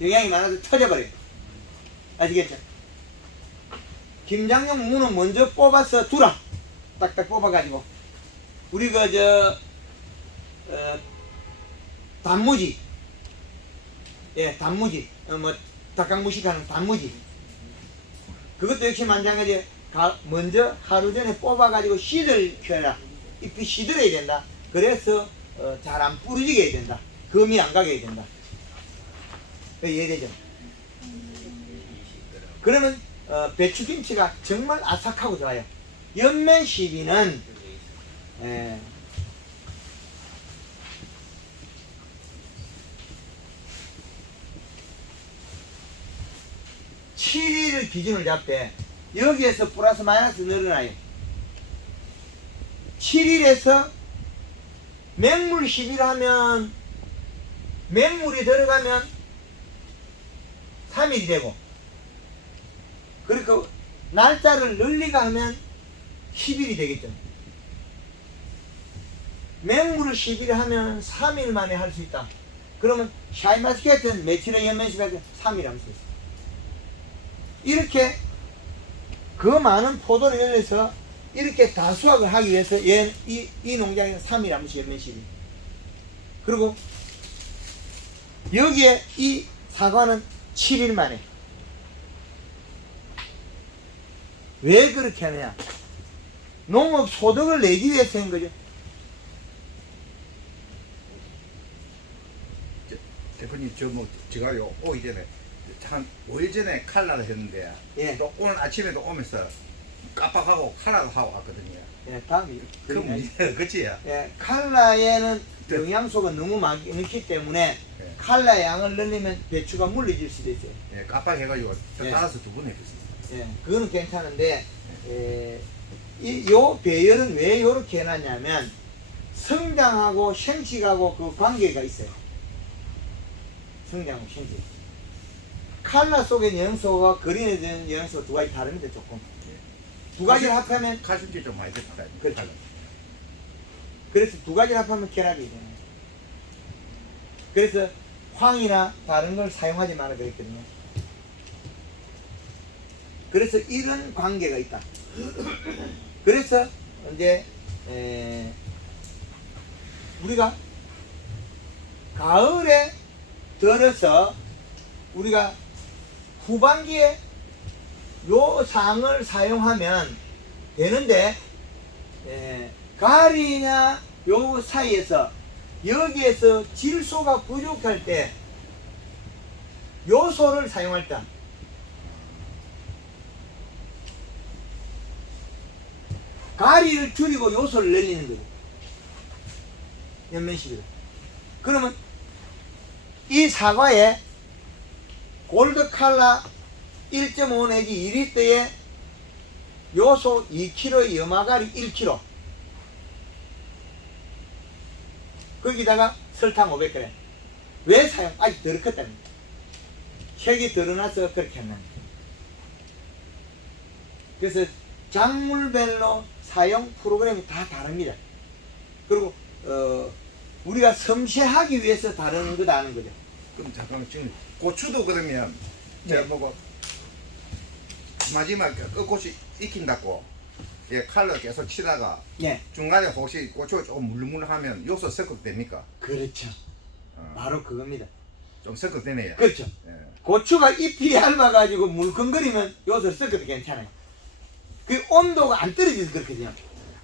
영양이 많아서 터져버려요. 아시겠죠? 김장용 무는 먼저 뽑아서 두라. 딱딱 뽑아가지고 우리 단무지, 예 단무지, 뭐 닭강무식하는 단무지. 그것도 역시 마찬가지. 먼저 하루 전에 뽑아가지고 씨들 켜라. 잎이 시들어야 된다. 그래서 잘 안 부러지게 해야 된다. 금이 안 가게 해야 된다. 이해되죠? 그러면 배추김치가 정말 아삭하고 좋아요. 연면 12는 7일을 기준을 잡되 여기에서 플러스 마이너스 늘어나요. 7일에서 맹물 10일 하면 맹물이 들어가면 3일이 되고 그리고 날짜를 늘리가 하면 10일이 되겠죠. 맹물을 10일 하면 3일 만에 할 수 있다. 그러면 샤인마스켓은 며칠에 연면시간 3일 하면 수 있어요. 이렇게 그 많은 포도를 열려서 이렇게 다 수확을 하기 위해서 이 농장에서 3일 한 번씩 연면시기. 그리고 여기에 이 사과는 7일 만에. 왜 그렇게 하느냐? 농업 소득을 내기 위해서 한 거죠. 대표님 제가 오기 전에 한 5일 전에 칼라를 했는데 예. 또 오늘 아침에도 오면서 깜빡하고 칼라도 하고 왔거든요. 예, 다음이. 그 문제가 그치야. 예, 칼라에는 영양소가 너무 많기 때문에 예. 칼라 양을 늘리면 배추가 물리질 수도 있어요. 예, 깜빡해가지고 예. 따라서 2번 했었어요. 예, 그거는 괜찮은데, 요 배열은 왜 요렇게 해놨냐면, 성장하고 생식하고 그 관계가 있어요. 성장하고 생식. 칼라 속에 영양소가 그린에 대한 영양소 두 가지 다릅니다, 조금. 두 가지를 합하면, 칼슘질 좀 많이 됐다. 그렇죠. 그래서 두 가지를 합하면 결합이 되는 거예요. 그래서 황이나 다른 걸 사용하지 말아 그랬거든요. 그래서 이런 관계가 있다. 그래서 이제 우리가 가을에 들어서 우리가 후반기에 요 상을 사용하면 되는데 가을이냐 요 사이에서 여기에서 질소가 부족할 때 요소를 사용할 때 가리를 줄이고 요소를 늘리는 거예요. 연면식으로. 그러면 이 사과에 골드 칼라 1.5 내지 2리터에 요소 2kg, 염화가리 1kg. 거기다가 설탕 500g. 왜 사용? 아직 덜 컸답니다. 색이 드러나서 그렇게 한답니다. 그래서 작물별로 사용 프로그램이 다 다릅니다. 그리고 우리가 섬세하기 위해서 다른 거다 하는 거죠. 그럼 잠깐만 지금 고추도 그러면 네. 제가 보고 마지막 끝꽃이 익힌다고 예, 칼로 계속 치다가 네, 중간에 혹시 고추가 조금 물렁물렁하면 요소 섞어도 됩니까? 그렇죠. 바로 그겁니다. 좀 섞어도 되네요. 그렇죠. 예. 고추가 잎이 얇아가지고 물컹거리면 요소를 섞어도 괜찮아요. 그 온도가 안 떨어져서 그렇거든요.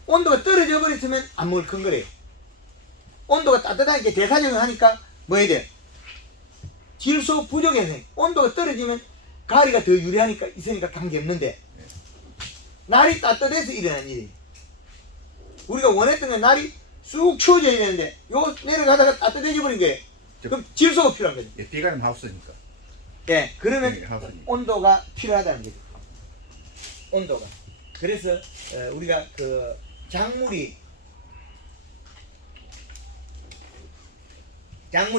온도가 떨어져 버렸으면 안 물컹거려요. 온도가 따뜻하니까 대사적으로 하니까 뭐 해야 돼요? 질소 부족 현상. 온도가 떨어지면 가리가 더 유리하니까 있으니까 관계없는데 날이 따뜻해서 일어난 일이에요. 우리가 원했던 건 날이 쑥 추워져야 되는데 요 내려가다가 따뜻해져 버린 거예요. 그럼 질소가 필요한 거죠. 예, 비가림 하우스니까. 예, 그러면 예, 하우스니까. 온도가 필요하다는 거죠. 온도가. 그래서 우리가 그 작물이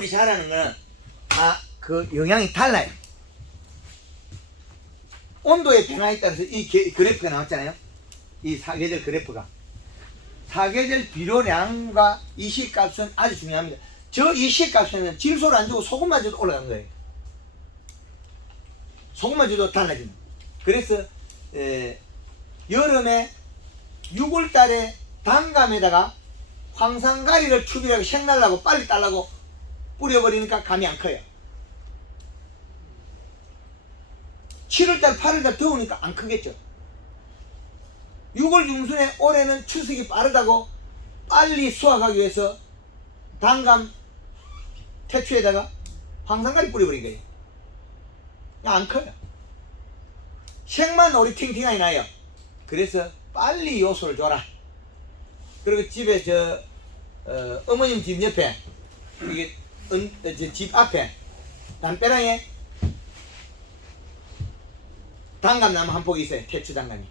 자라는 거는 다 그 영향이 달라요. 온도의 변화에 따라서 이 그래프가 나왔잖아요. 이 사계절 그래프가. 사계절 비료량과 이시값은 아주 중요합니다. 저 이시값에는 질소를 안 주고 소금만 줘도 올라간 거예요. 소금만 줘도 달라집니다. 그래서 여름에 6월달에 단감에다가 황산가리를 추비하고 색날라고 빨리 딸라고 뿌려버리니까 감이 안 커요. 7월달 8월달 더우니까 안 크겠죠. 6월 중순에 올해는 추석이 빠르다고 빨리 수확하기 위해서 단감 태초에다가 황산가리 뿌려버린 거예요. 안 커요. 색만 오리팅팅하게 나요. 그래서 빨리 요소를 줘라. 그리고 집에 어머님 집 옆에 이게 집 앞에 담벼락에 단감나무 한 폭이 있어요. 태추 단감이.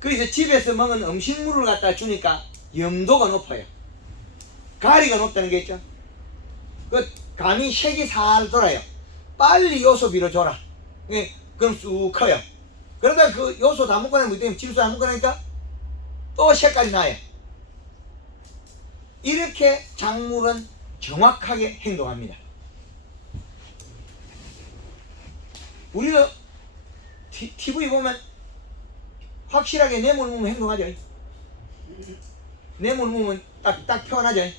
그래서 집에서 먹은 음식물을 갖다 주니까 염도가 높아요. 가리가 높다는 게 있죠. 그 감이 색이 살 돌아요. 빨리 요소 비료 줘라. 그럼 쑥 커요. 그러다 그 요소 다 먹고 나면 되면 질소 다 먹고 나니까 또 색깔이 나요. 이렇게 작물은 정확하게 행동합니다. 우리가 TV 보면 확실하게 뇌물 무면 행동하죠. 뇌물 무면 딱 표현하죠.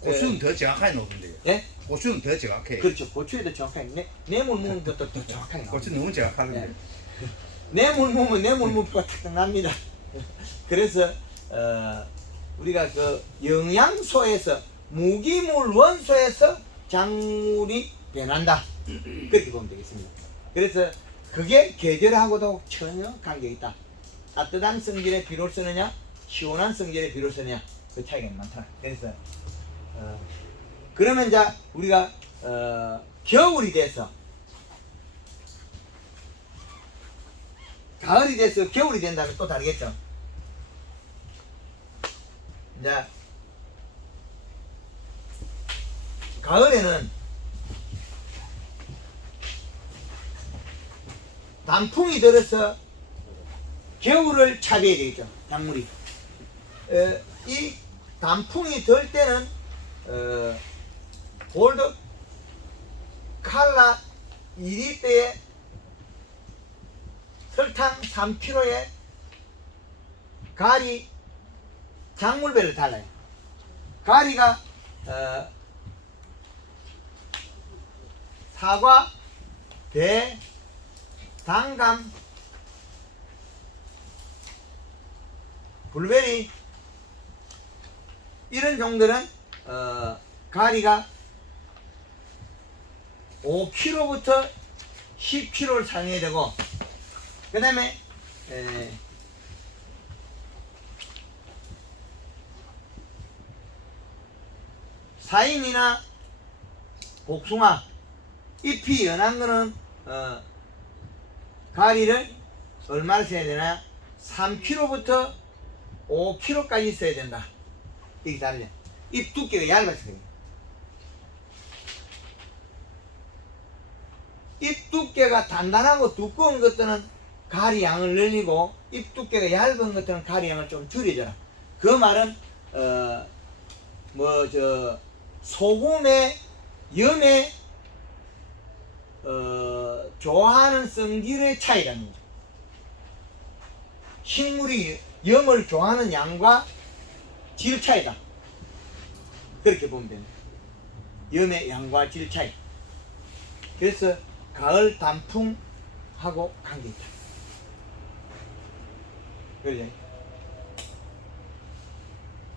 고추는 더 정확하게 나오던데요. 예? 고추는 더 정확해. 그렇죠. 고추에도 정확하게 뇌물 무는 것도 더 정확하게 나와요. 고추 너무 정확하던데. 예. 뇌물 무면 뇌물 무표가 탁 납니다. 그래서 우리가 그 영양소에서 무기물 원소에서 작물이 변한다. 그렇게 보면 되겠습니다. 그래서 그게 계절하고도 전혀 관계가 있다. 따뜻한 성질의 비료를 쓰느냐, 시원한 성질의 비료를 쓰느냐, 그 차이가 많다. 그래서 그러면 이제 우리가 겨울이 돼서 가을이 돼서 겨울이 된다면 또 다르겠죠. 이제 가을에는 단풍이 들어서 겨울을 차비해야 되겠죠. 작물이. 이 단풍이 들 때는 골드 칼라 2리터에 설탕 3kg에 가리 작물별로 달라요. 가리가 사과, 배, 단감, 블루베리 이런 종들은 가리가 5kg부터 10kg를 사용해야 되고, 그 다음에 사임이나 복숭아 잎이 연한 거는 가리를 얼마를 써야 되나? 3kg부터 5kg까지 써야 된다. 이게 다르죠. 잎 두께가 얇아서 그래요. 잎 두께가 단단하고 두꺼운 것들은 가리 양을 늘리고 잎 두께가 얇은 것들은 가리 양을 좀 줄여줘라. 그 말은 소금의 염의 좋아하는 성질의 차이라는 거죠. 식물이 염을 좋아하는 양과 질 차이다. 그렇게 보면 됩니다. 염의 양과 질 차이. 그래서 가을 단풍하고 관계 있다. 그래.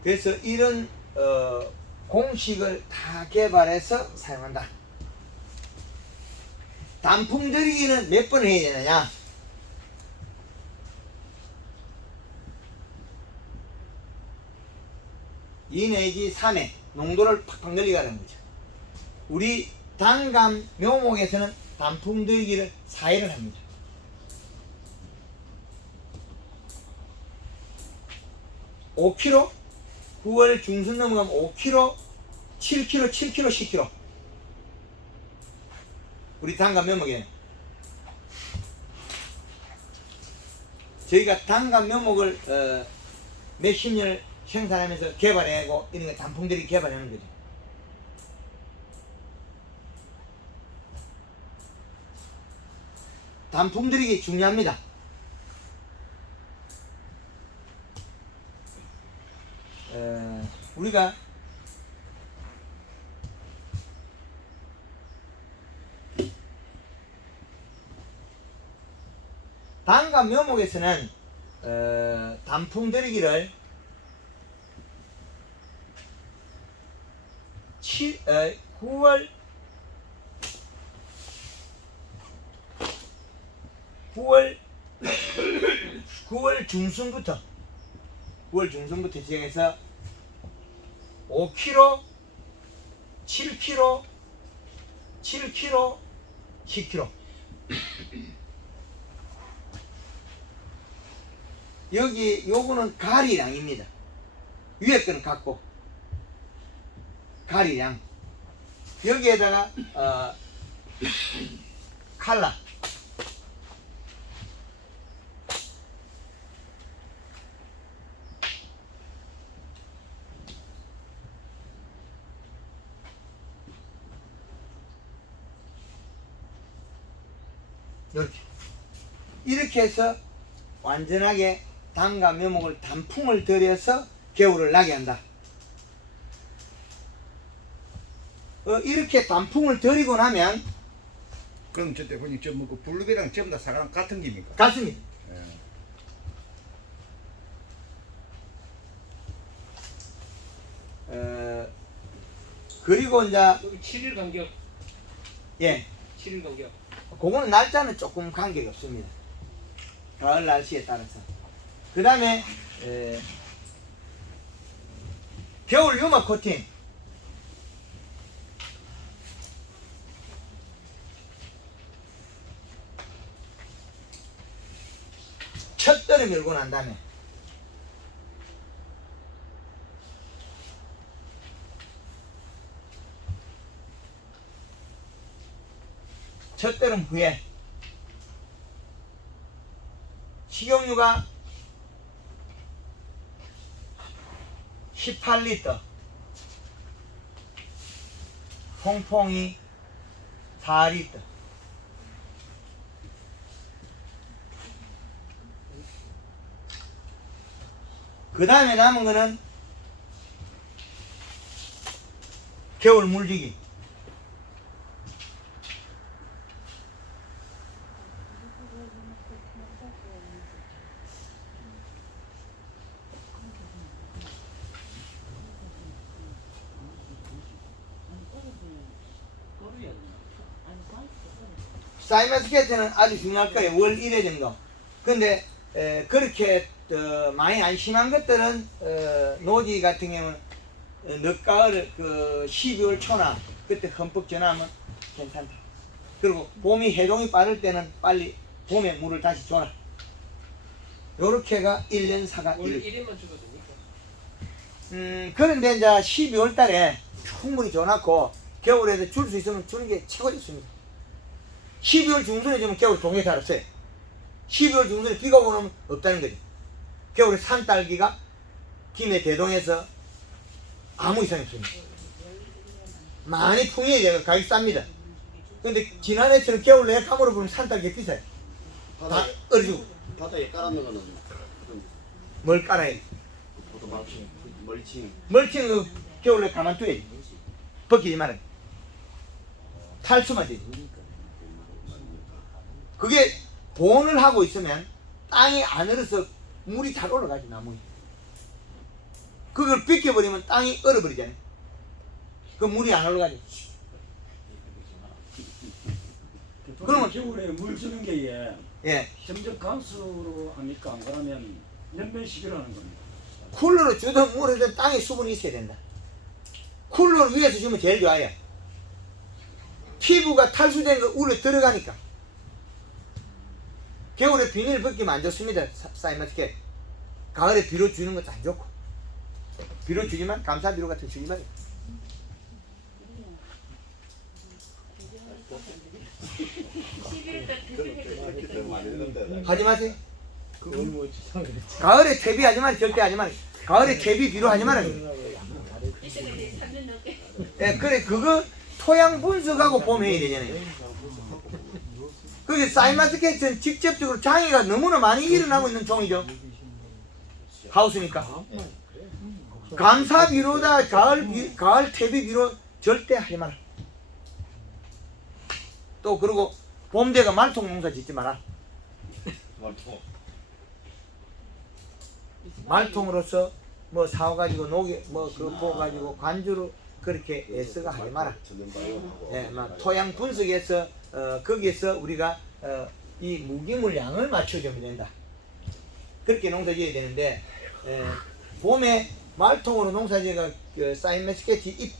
그래서 이런 공식을 다 개발해서 사용한다. 단풍 들이기는 몇 번 해야 되느냐? 2 내지 3회 농도를 팍팍 늘리가는 거죠. 우리 단감 묘목에서는 단풍 들이기를 4회를 합니다. 5kg, 9월 중순 넘어가면 5kg, 7kg, 7kg, 10kg. 우리 단감 묘목에 저희가 단감 묘목을 몇십 년을 생산하면서 개발하고 이런 거 단풍들이 개발하는 거죠. 단풍들이 중요합니다. 우리가 단감 묘목에서는 단풍 들이기를 9월 중순부터 시작해서 5kg, 7kg, 7kg, 10kg. 여기 요거는 가리량입니다. 위에 거는 같고 가리량. 여기에다가 칼라. 이렇게 해서 완전하게 단감 묘목을 단풍을 들여서 겨울을 나게 한다. 이렇게 단풍을 들이고 나면 그럼 저 대표님 그 블루베리랑 전부 다 사람 같은 기입니까? 같습니다. 그리고 이제 여기 7일 간격. 예, 7일 간격. 그거는 날짜는 조금 관계가 없습니다. 가을 날씨에 따라서. 그 다음에 겨울 유막 코팅. 첫 떨어 밀고 난 다음에 첫 떨음 후에 식용유가 18리터, 통풍이 4리터. 그 다음에 남은 거는 겨울 물주기. 사이마스케트는 아주 중요할 거예요. 월 1회 정도. 근데 그렇게 많이 안 심한 것들은 노지 같은 경우는 늦가을 12월 초나 그때 흠뻑 전하면 괜찮다. 그리고 봄이 해동이 빠를 때는 빨리 봄에 물을 다시 줘라. 요렇게가 1년 사가 월 1일만 줘도 됩니까? 그런데 이제 12월 달에 충분히 줘놨고 겨울에도 줄 수 있으면 주는 게 최고 좋습니다. 12월 중순에 주면 겨울 동해 잘 없어요. 12월 중순에 비가 오면 없다는 거죠. 겨울에 산딸기가 김해 대동에서 아무 이상이 없습니다. 많이 풍해야 가격이 쌉니다. 근데 지난해처럼 겨울 내에 감으로 보면 산딸기 비싸요. 다 바다에, 얼어지고. 바다에 깔아놓은 거는 뭘 깔아야 돼? 보통 멀칭. 멀칭 그 겨울 내에 가만둬야지. 벗기지 말아요. 탈수만 되지. 그게 보온을 하고 있으면 땅이 안 얼어서 물이 잘 올라가지, 나무에. 그걸 벗겨버리면 땅이 얼어버리잖아요. 그 물이 안 올라가지. 그러면- 겨울에 물 주는 게 예. 점적 강수로 합니까? 안 그러면 몇몇 시기로 하는 겁니다. 쿨러로 주던 물에는 땅에 수분이 있어야 된다. 쿨러를 위에서 주면 제일 좋아요. 피부가 탈수된 거 울에 들어가니까. 겨울에 비닐 벗기면 안 좋습니다. 사이마스켓. 가을에 비료 주는 것도 안 좋고. 비료 주지만 감사 비료 같은 거 주지 말아요. 11월까지 계속 하지 마세요. 그건 뭐 지상에 가을에 퇴비 하지 마세요. 절대 하지 마세요. 가을에 퇴비 비료 하지 말아요. 이때까지 3년 넘게 예, 그래 그거 토양 분석하고 봄해야 되잖아요. 그게 사이마스켓은 직접적으로 장애가 너무나 많이 일어나고 있는 종이죠. 하우스니까. 감사 비료다 가을 퇴비 비료 절대 하지 마라. 또 그리고 봄 되가 말통 농사 짓지 마라. 말통으로서 뭐 사와가지고 녹이 뭐그 부어가지고 관주로 그렇게 애써가 하지 마라. 예, 막 토양 분석에서 거기에서 우리가 이 무기물 양을 맞춰주면 된다. 그렇게 농사지어야 되는데 봄에 말통으로 농사지어가 그 사이마스켓이 잎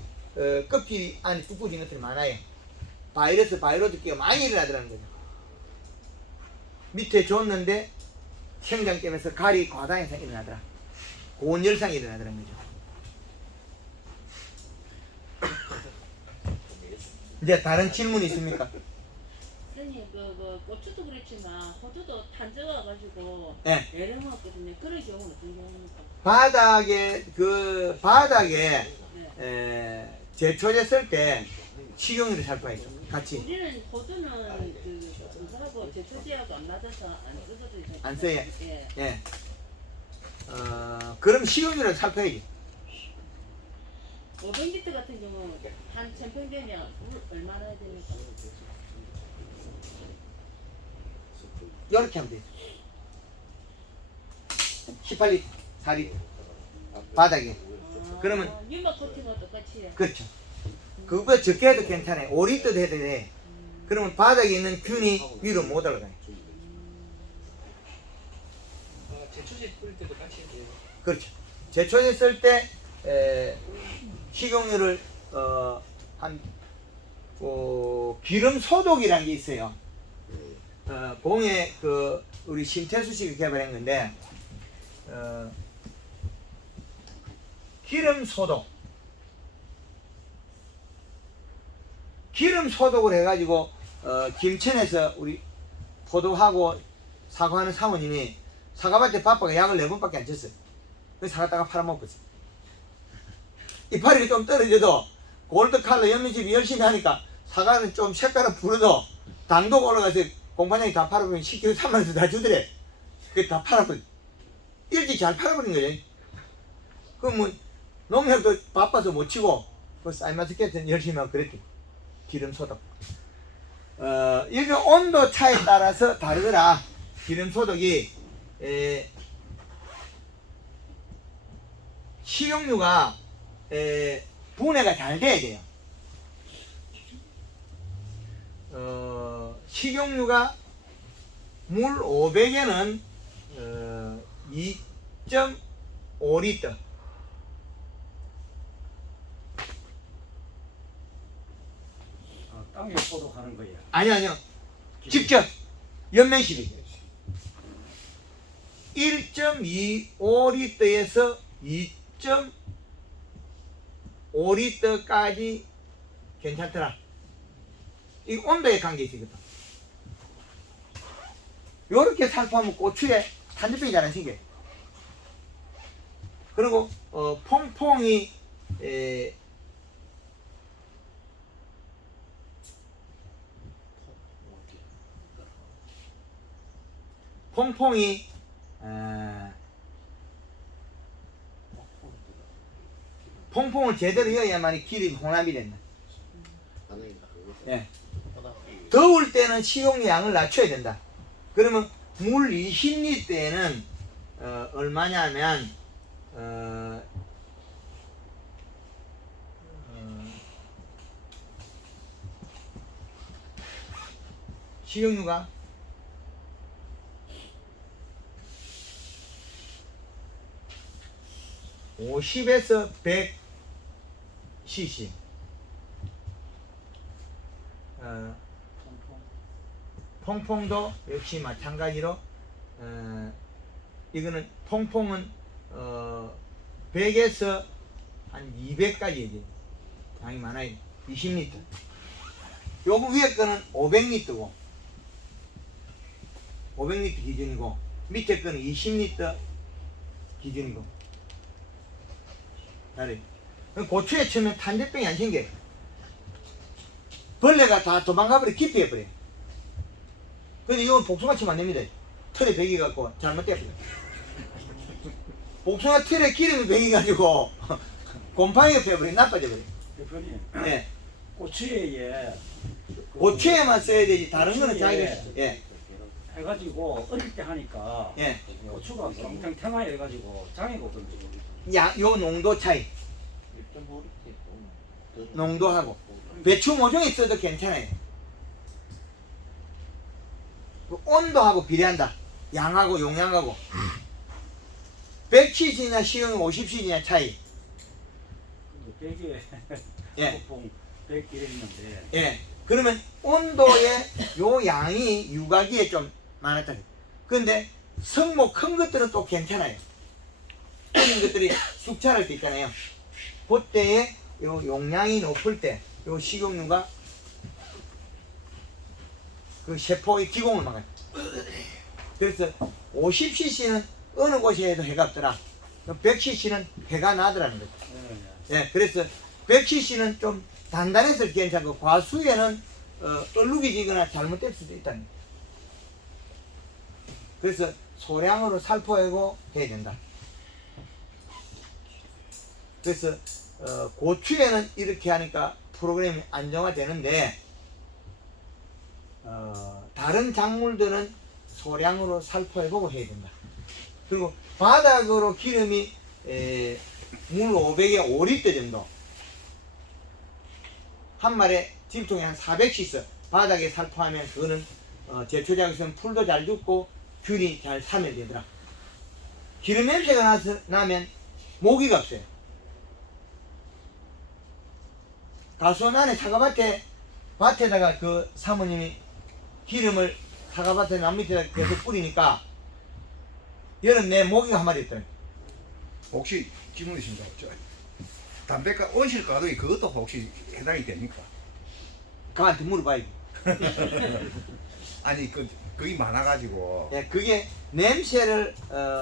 껍질 안에 뚝구진 것들이 많아요. 바이러스끼가 많이 일어나더라는 거죠. 밑에 줬는데 생장점에서 가리 과다 현상이 일어나더라. 고온 열상이 일어나더라는 거죠. 이제 다른 질문 있습니까? 선생님 그 고추도 그렇지만 호두도 탄저가가지고 예. 애를 먹었거든요. 그런 경우는 어떤 경우입니까? 바닥에 네. 제초제 쓸 때 식용유를 살포해줘. 같이 우리는 호두는 그거하고 제초제하고 안 맞아서 안 쓰거든요. 안 써요? 예. 예. 그럼 식용유를 살포해야지. 500리터 같은 경우 한 1000평 되면 물 얼마나 해야 됩니까? 이렇게 하면 돼. 18리터, 4리터 바닥에. 그러면- 유막 코팅과 똑같이 해요. 그렇죠. 그거 적게 해도 괜찮아요. 5리터도 해도 돼. 그러면 바닥에 있는 균이 위로 못 올라가요. 제초제 뿌릴 때도 같이 해야 돼요. 그렇죠. 제초제 쓸 때 식용유를 기름 소독이라는 게 있어요. 공예 그 우리 심태수 씨가 개발한 건데 기름 소독을 해가지고 김천에서 우리 포도하고 사과하는 사모님이 사과밭에 바빠가 약을 4번밖에 안 쳤어요. 그래서 사과다가 팔아먹었어요. 이파리가 좀 떨어져도 골드 칼라 연민집이 열심히 하니까 사과는 좀 색깔은 부르도 당도가 올라가서 공판장이 다 팔아버리면 10kg 3만 원씩 다 주더래. 그게 다 팔아버린. 일찍 잘 팔아버린 거지. 그럼 뭐 농협도 바빠서 못 치고 그 사이마스켓은 열심히 하고 그랬지. 기름 소독. 이게 온도 차에 따라서 다르더라. 기름 소독이 식용유가 분해가 잘 돼야 돼요. 식용유가 물 500에는 2.5리터. 땅에 소독하는 거예요. 아니요. 직접 연면시비 1.25리터에서 2.5리터까지 괜찮더라. 이 온도에 관계 있거든. 요렇게 살포하면 고추에 탄저병이 잘 안 생겨요. 그리고 퐁퐁이 퐁퐁이 퐁퐁을 제대로 이어야만 기름이 혼합이 된다. 가능이다. 예. 더울 때는 식용량을 낮춰야 된다. 그러면 물 20리터에는 얼마냐면 식용유가 50에서 100cc. 퐁퐁도 역시 마찬가지로 이거는 퐁퐁은 100에서 한 200까지 돼요. 양이 많아요. 20리터. 요거 위에 거는 500리터고 500리터 기준이고 밑에 거는 20리터 기준이고. 다르. 고추에 치면 탄저병이 안 생겨요. 벌레가 다 도망가버려 깊이 해버려. 근데 이건 복숭아 치면 안 됩니다. 털에 배기갖고 잘못돼버려. 복숭아 털에 기름이 배기가지고 곰팡이가 펴버려. 나빠져버려. 대표님, 예. 고추에 고추에만 써야 되지 다른 거는 자기가 예. 해가지고 어릴 때 하니까 예. 고추가 엄청 태나게 해가지고 장애가 오던데. 요 농도 차이. 농도하고 배추 모종이 있어도 괜찮아요. 그 온도하고 비례한다. 양하고 용량하고 100cc나 식용유 50cc나 차이. 100에 예. 보통 100 이랬는데 예. 그러면 온도의 요 양이 유가기에 좀 많았다. 근데 성모 큰 것들은 또 괜찮아요. 어린 것들이 숙취할 때 있잖아요. 그때에 요 용량이 높을 때 요 식용유가 그 세포의 기공을 막아요. 그래서 50cc는 어느 곳에 해도 해가 없더라. 100cc는 해가 나더라는 거죠. 예, 그래서 100cc는 좀 단단해서 괜찮고 과수에는 얼룩이 지거나 잘못될 수도 있다는 거예요. 그래서 소량으로 살포하고 해야 된다. 그래서 고추에는 이렇게 하니까 프로그램이 안정화되는데 다른 작물들은 소량으로 살포해보고 해야 된다. 그리고 바닥으로 기름이 물 500에 5리터 정도 한 마리에 집통에 한 400cc 바닥에 살포하면 그거는 제초작용성 풀도 잘 죽고 균이 잘 살면 되더라. 기름 냄새가 나면 모기가 없어요. 가수원 안에 밭에다가 그 사모님이 기름을 사과밭에 나무 밑에다 계속 뿌리니까 여름 내 모기가 한 마리 있더라고요. 혹시 질문 있습니다. 담배가 온실가루에 그것도 혹시 해당이 됩니까? 그한테 물어봐야지. 아니 거의 많아가지고 예, 그게 냄새를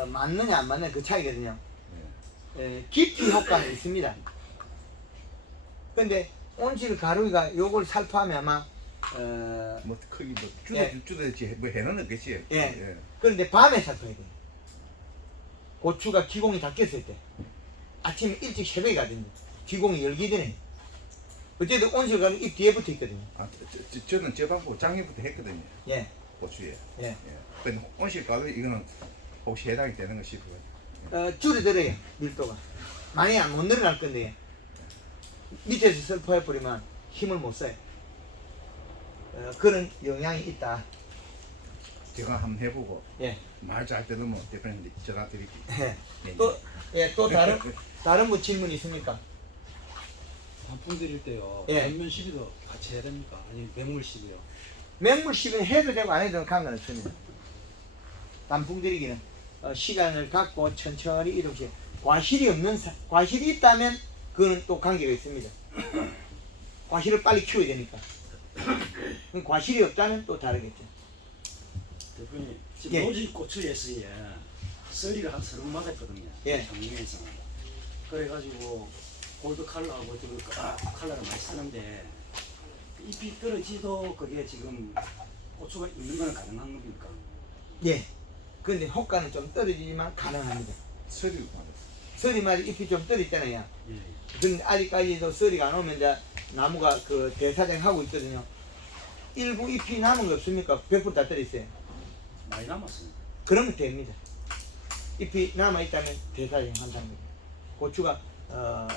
맡느냐 안 맡느냐 그 차이거든요. 깊이 효과는 있습니다. 근데 온실 가루가 요걸 살포하면 아마 뭐 크기 뭐 예. 주도지 뭐 해는 없겠지. 예. 그런데 밤에 살포해야 돼요. 고추가 기공이 다 꼈을 때 아침 일찍 새벽에 가든지 기공이 열기 전에 어쨌든 온실 가루 입 뒤에 붙어 있거든요. 저는 저 방법 작년부터 했거든요. 예. 고추에. 예. 근데 온실가루 이거는 혹시 해당이 되는 거 싶어요. 줄어들어요. 밀도가 많이 못 늘어날 건데 밑에서 살포해 버리면 힘을 못 써요. 그런 영향이 있다. 제가 한번 해보고 예. 말 잘 들으면 대표님한테 전화 드릴게요. 네. 또 다른 분 질문 있습니까? 단풍 드릴 때요. 예. 전면 시비도 같이 해야 됩니까? 아니면 맹물 시비요? 맹물 시비는 해도 되고 안 해도 되고 상관없습니다. 단풍 들이기는 시간을 갖고 천천히 이렇게 과실이 있다면 그거는 또 관계가 있습니다. 과실을 빨리 키워야 되니까. 과실이 없다면 또 다르겠죠. 대표님 지금 예. 노지 고추에서에 썰이를 한 30 맞았거든요. 예. 장롱에서. 그래가지고 골드 칼라하고 저 칼라를 많이 쓰는데 잎이 떨어지도 그게 지금 고추가 있는 건 가능한 겁니까? 예. 근데 효과는 좀 떨어지지만 가능합니다. 서류 맞았어. 서리마다 잎이 좀 떨어있잖아요. 예. 근데 아직까지도 서리가 안 오면 이제 나무가 그 대사장하고 있거든요. 일부 잎이 남은 거 없습니까? 100%다 떨어있어요. 많이 남았습니다. 그러면 됩니다. 잎이 남아있다면 대사장 한다는 거예요. 고추가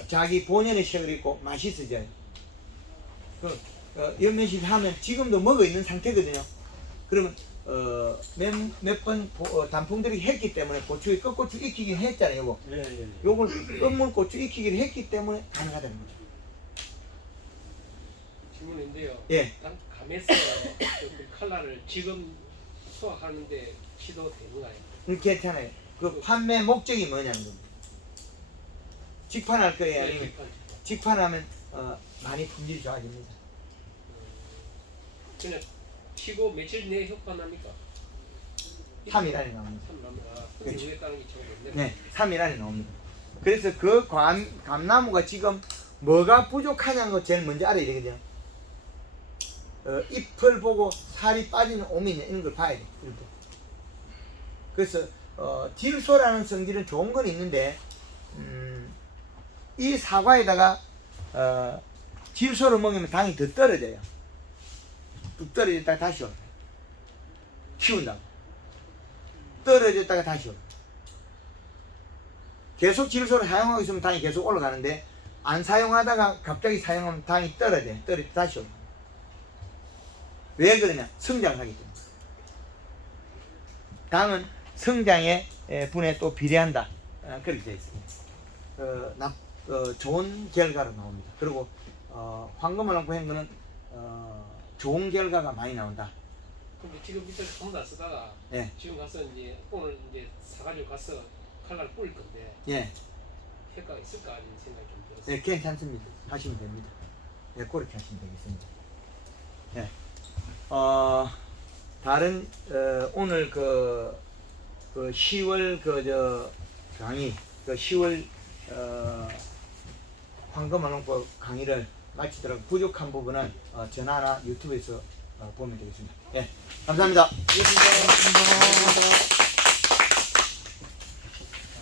자기 본연의 색을 입고 맛있어져요. 연면실 하면 지금도 먹어 있는 상태거든요. 그러면 몇 번 단풍들이 했기 때문에 고추에 끝고추 익히긴 했잖아요. 요거. 예. 요걸 끝물고추 익히기를 했기 때문에 가능하다는 거죠. 질문인데요. 예. 난 감에서 그 칼라를 지금 수확하는데 시도되는가요? 괜찮아요. 그 판매 목적이 뭐냐는 겁니다. 직판할 거예요? 아니면 직판하면 많이 품질이 좋아집니다. 그냥 치고 며칠 내에 효과 납니까? 3일 안에 나옵니다. 3일 남아. 그렇죠. 이후에 따는 게 좋겠네. 네, 3일 안에 나옵니다. 그래서 그 감나무가 지금 뭐가 부족하냐는 거 제일 먼저 알아야 되거든요. 잎을 보고 살이 빠지는 오미 있는 걸 봐야 돼. 일부. 그래서 질소라는 성질은 좋은 건 있는데 이 사과에다가 질소를 먹이면 당이 더 떨어져요. 뚝 떨어졌다가 다시 올라요. 키운다고. 떨어졌다가 다시 올라요. 계속 질소를 사용하고 있으면 당이 계속 올라가는데 안 사용하다가 갑자기 사용하면 당이 떨어져요. 떨어져 다시 올라요. 왜 그러냐? 성장하기 때문에. 당은 성장의 분에 또 비례한다. 그렇게 되어 있습니다. 좋은 결과로 나옵니다. 그리고 황금을 넣고 한 거는 좋은 결과가 많이 나온다. 근데 지금 밑에 아무나 쓰다가 예. 지금 가서 이제 오늘 이제 사가지고 가서 칼라를 뿌릴 건데 예, 효과가 있을까 하는 생각이 좀 들었어요. 예, 괜찮습니다. 하시면 됩니다. 예, 그렇게 하시면 되겠습니다. 예. 다른 오늘 그 10월 강의, 10월 황금환농법 강의를 마치도록 부족한 부분은 전화나 유튜브에서 보면 되겠습니다. 예, 감사합니다. 감사합니다.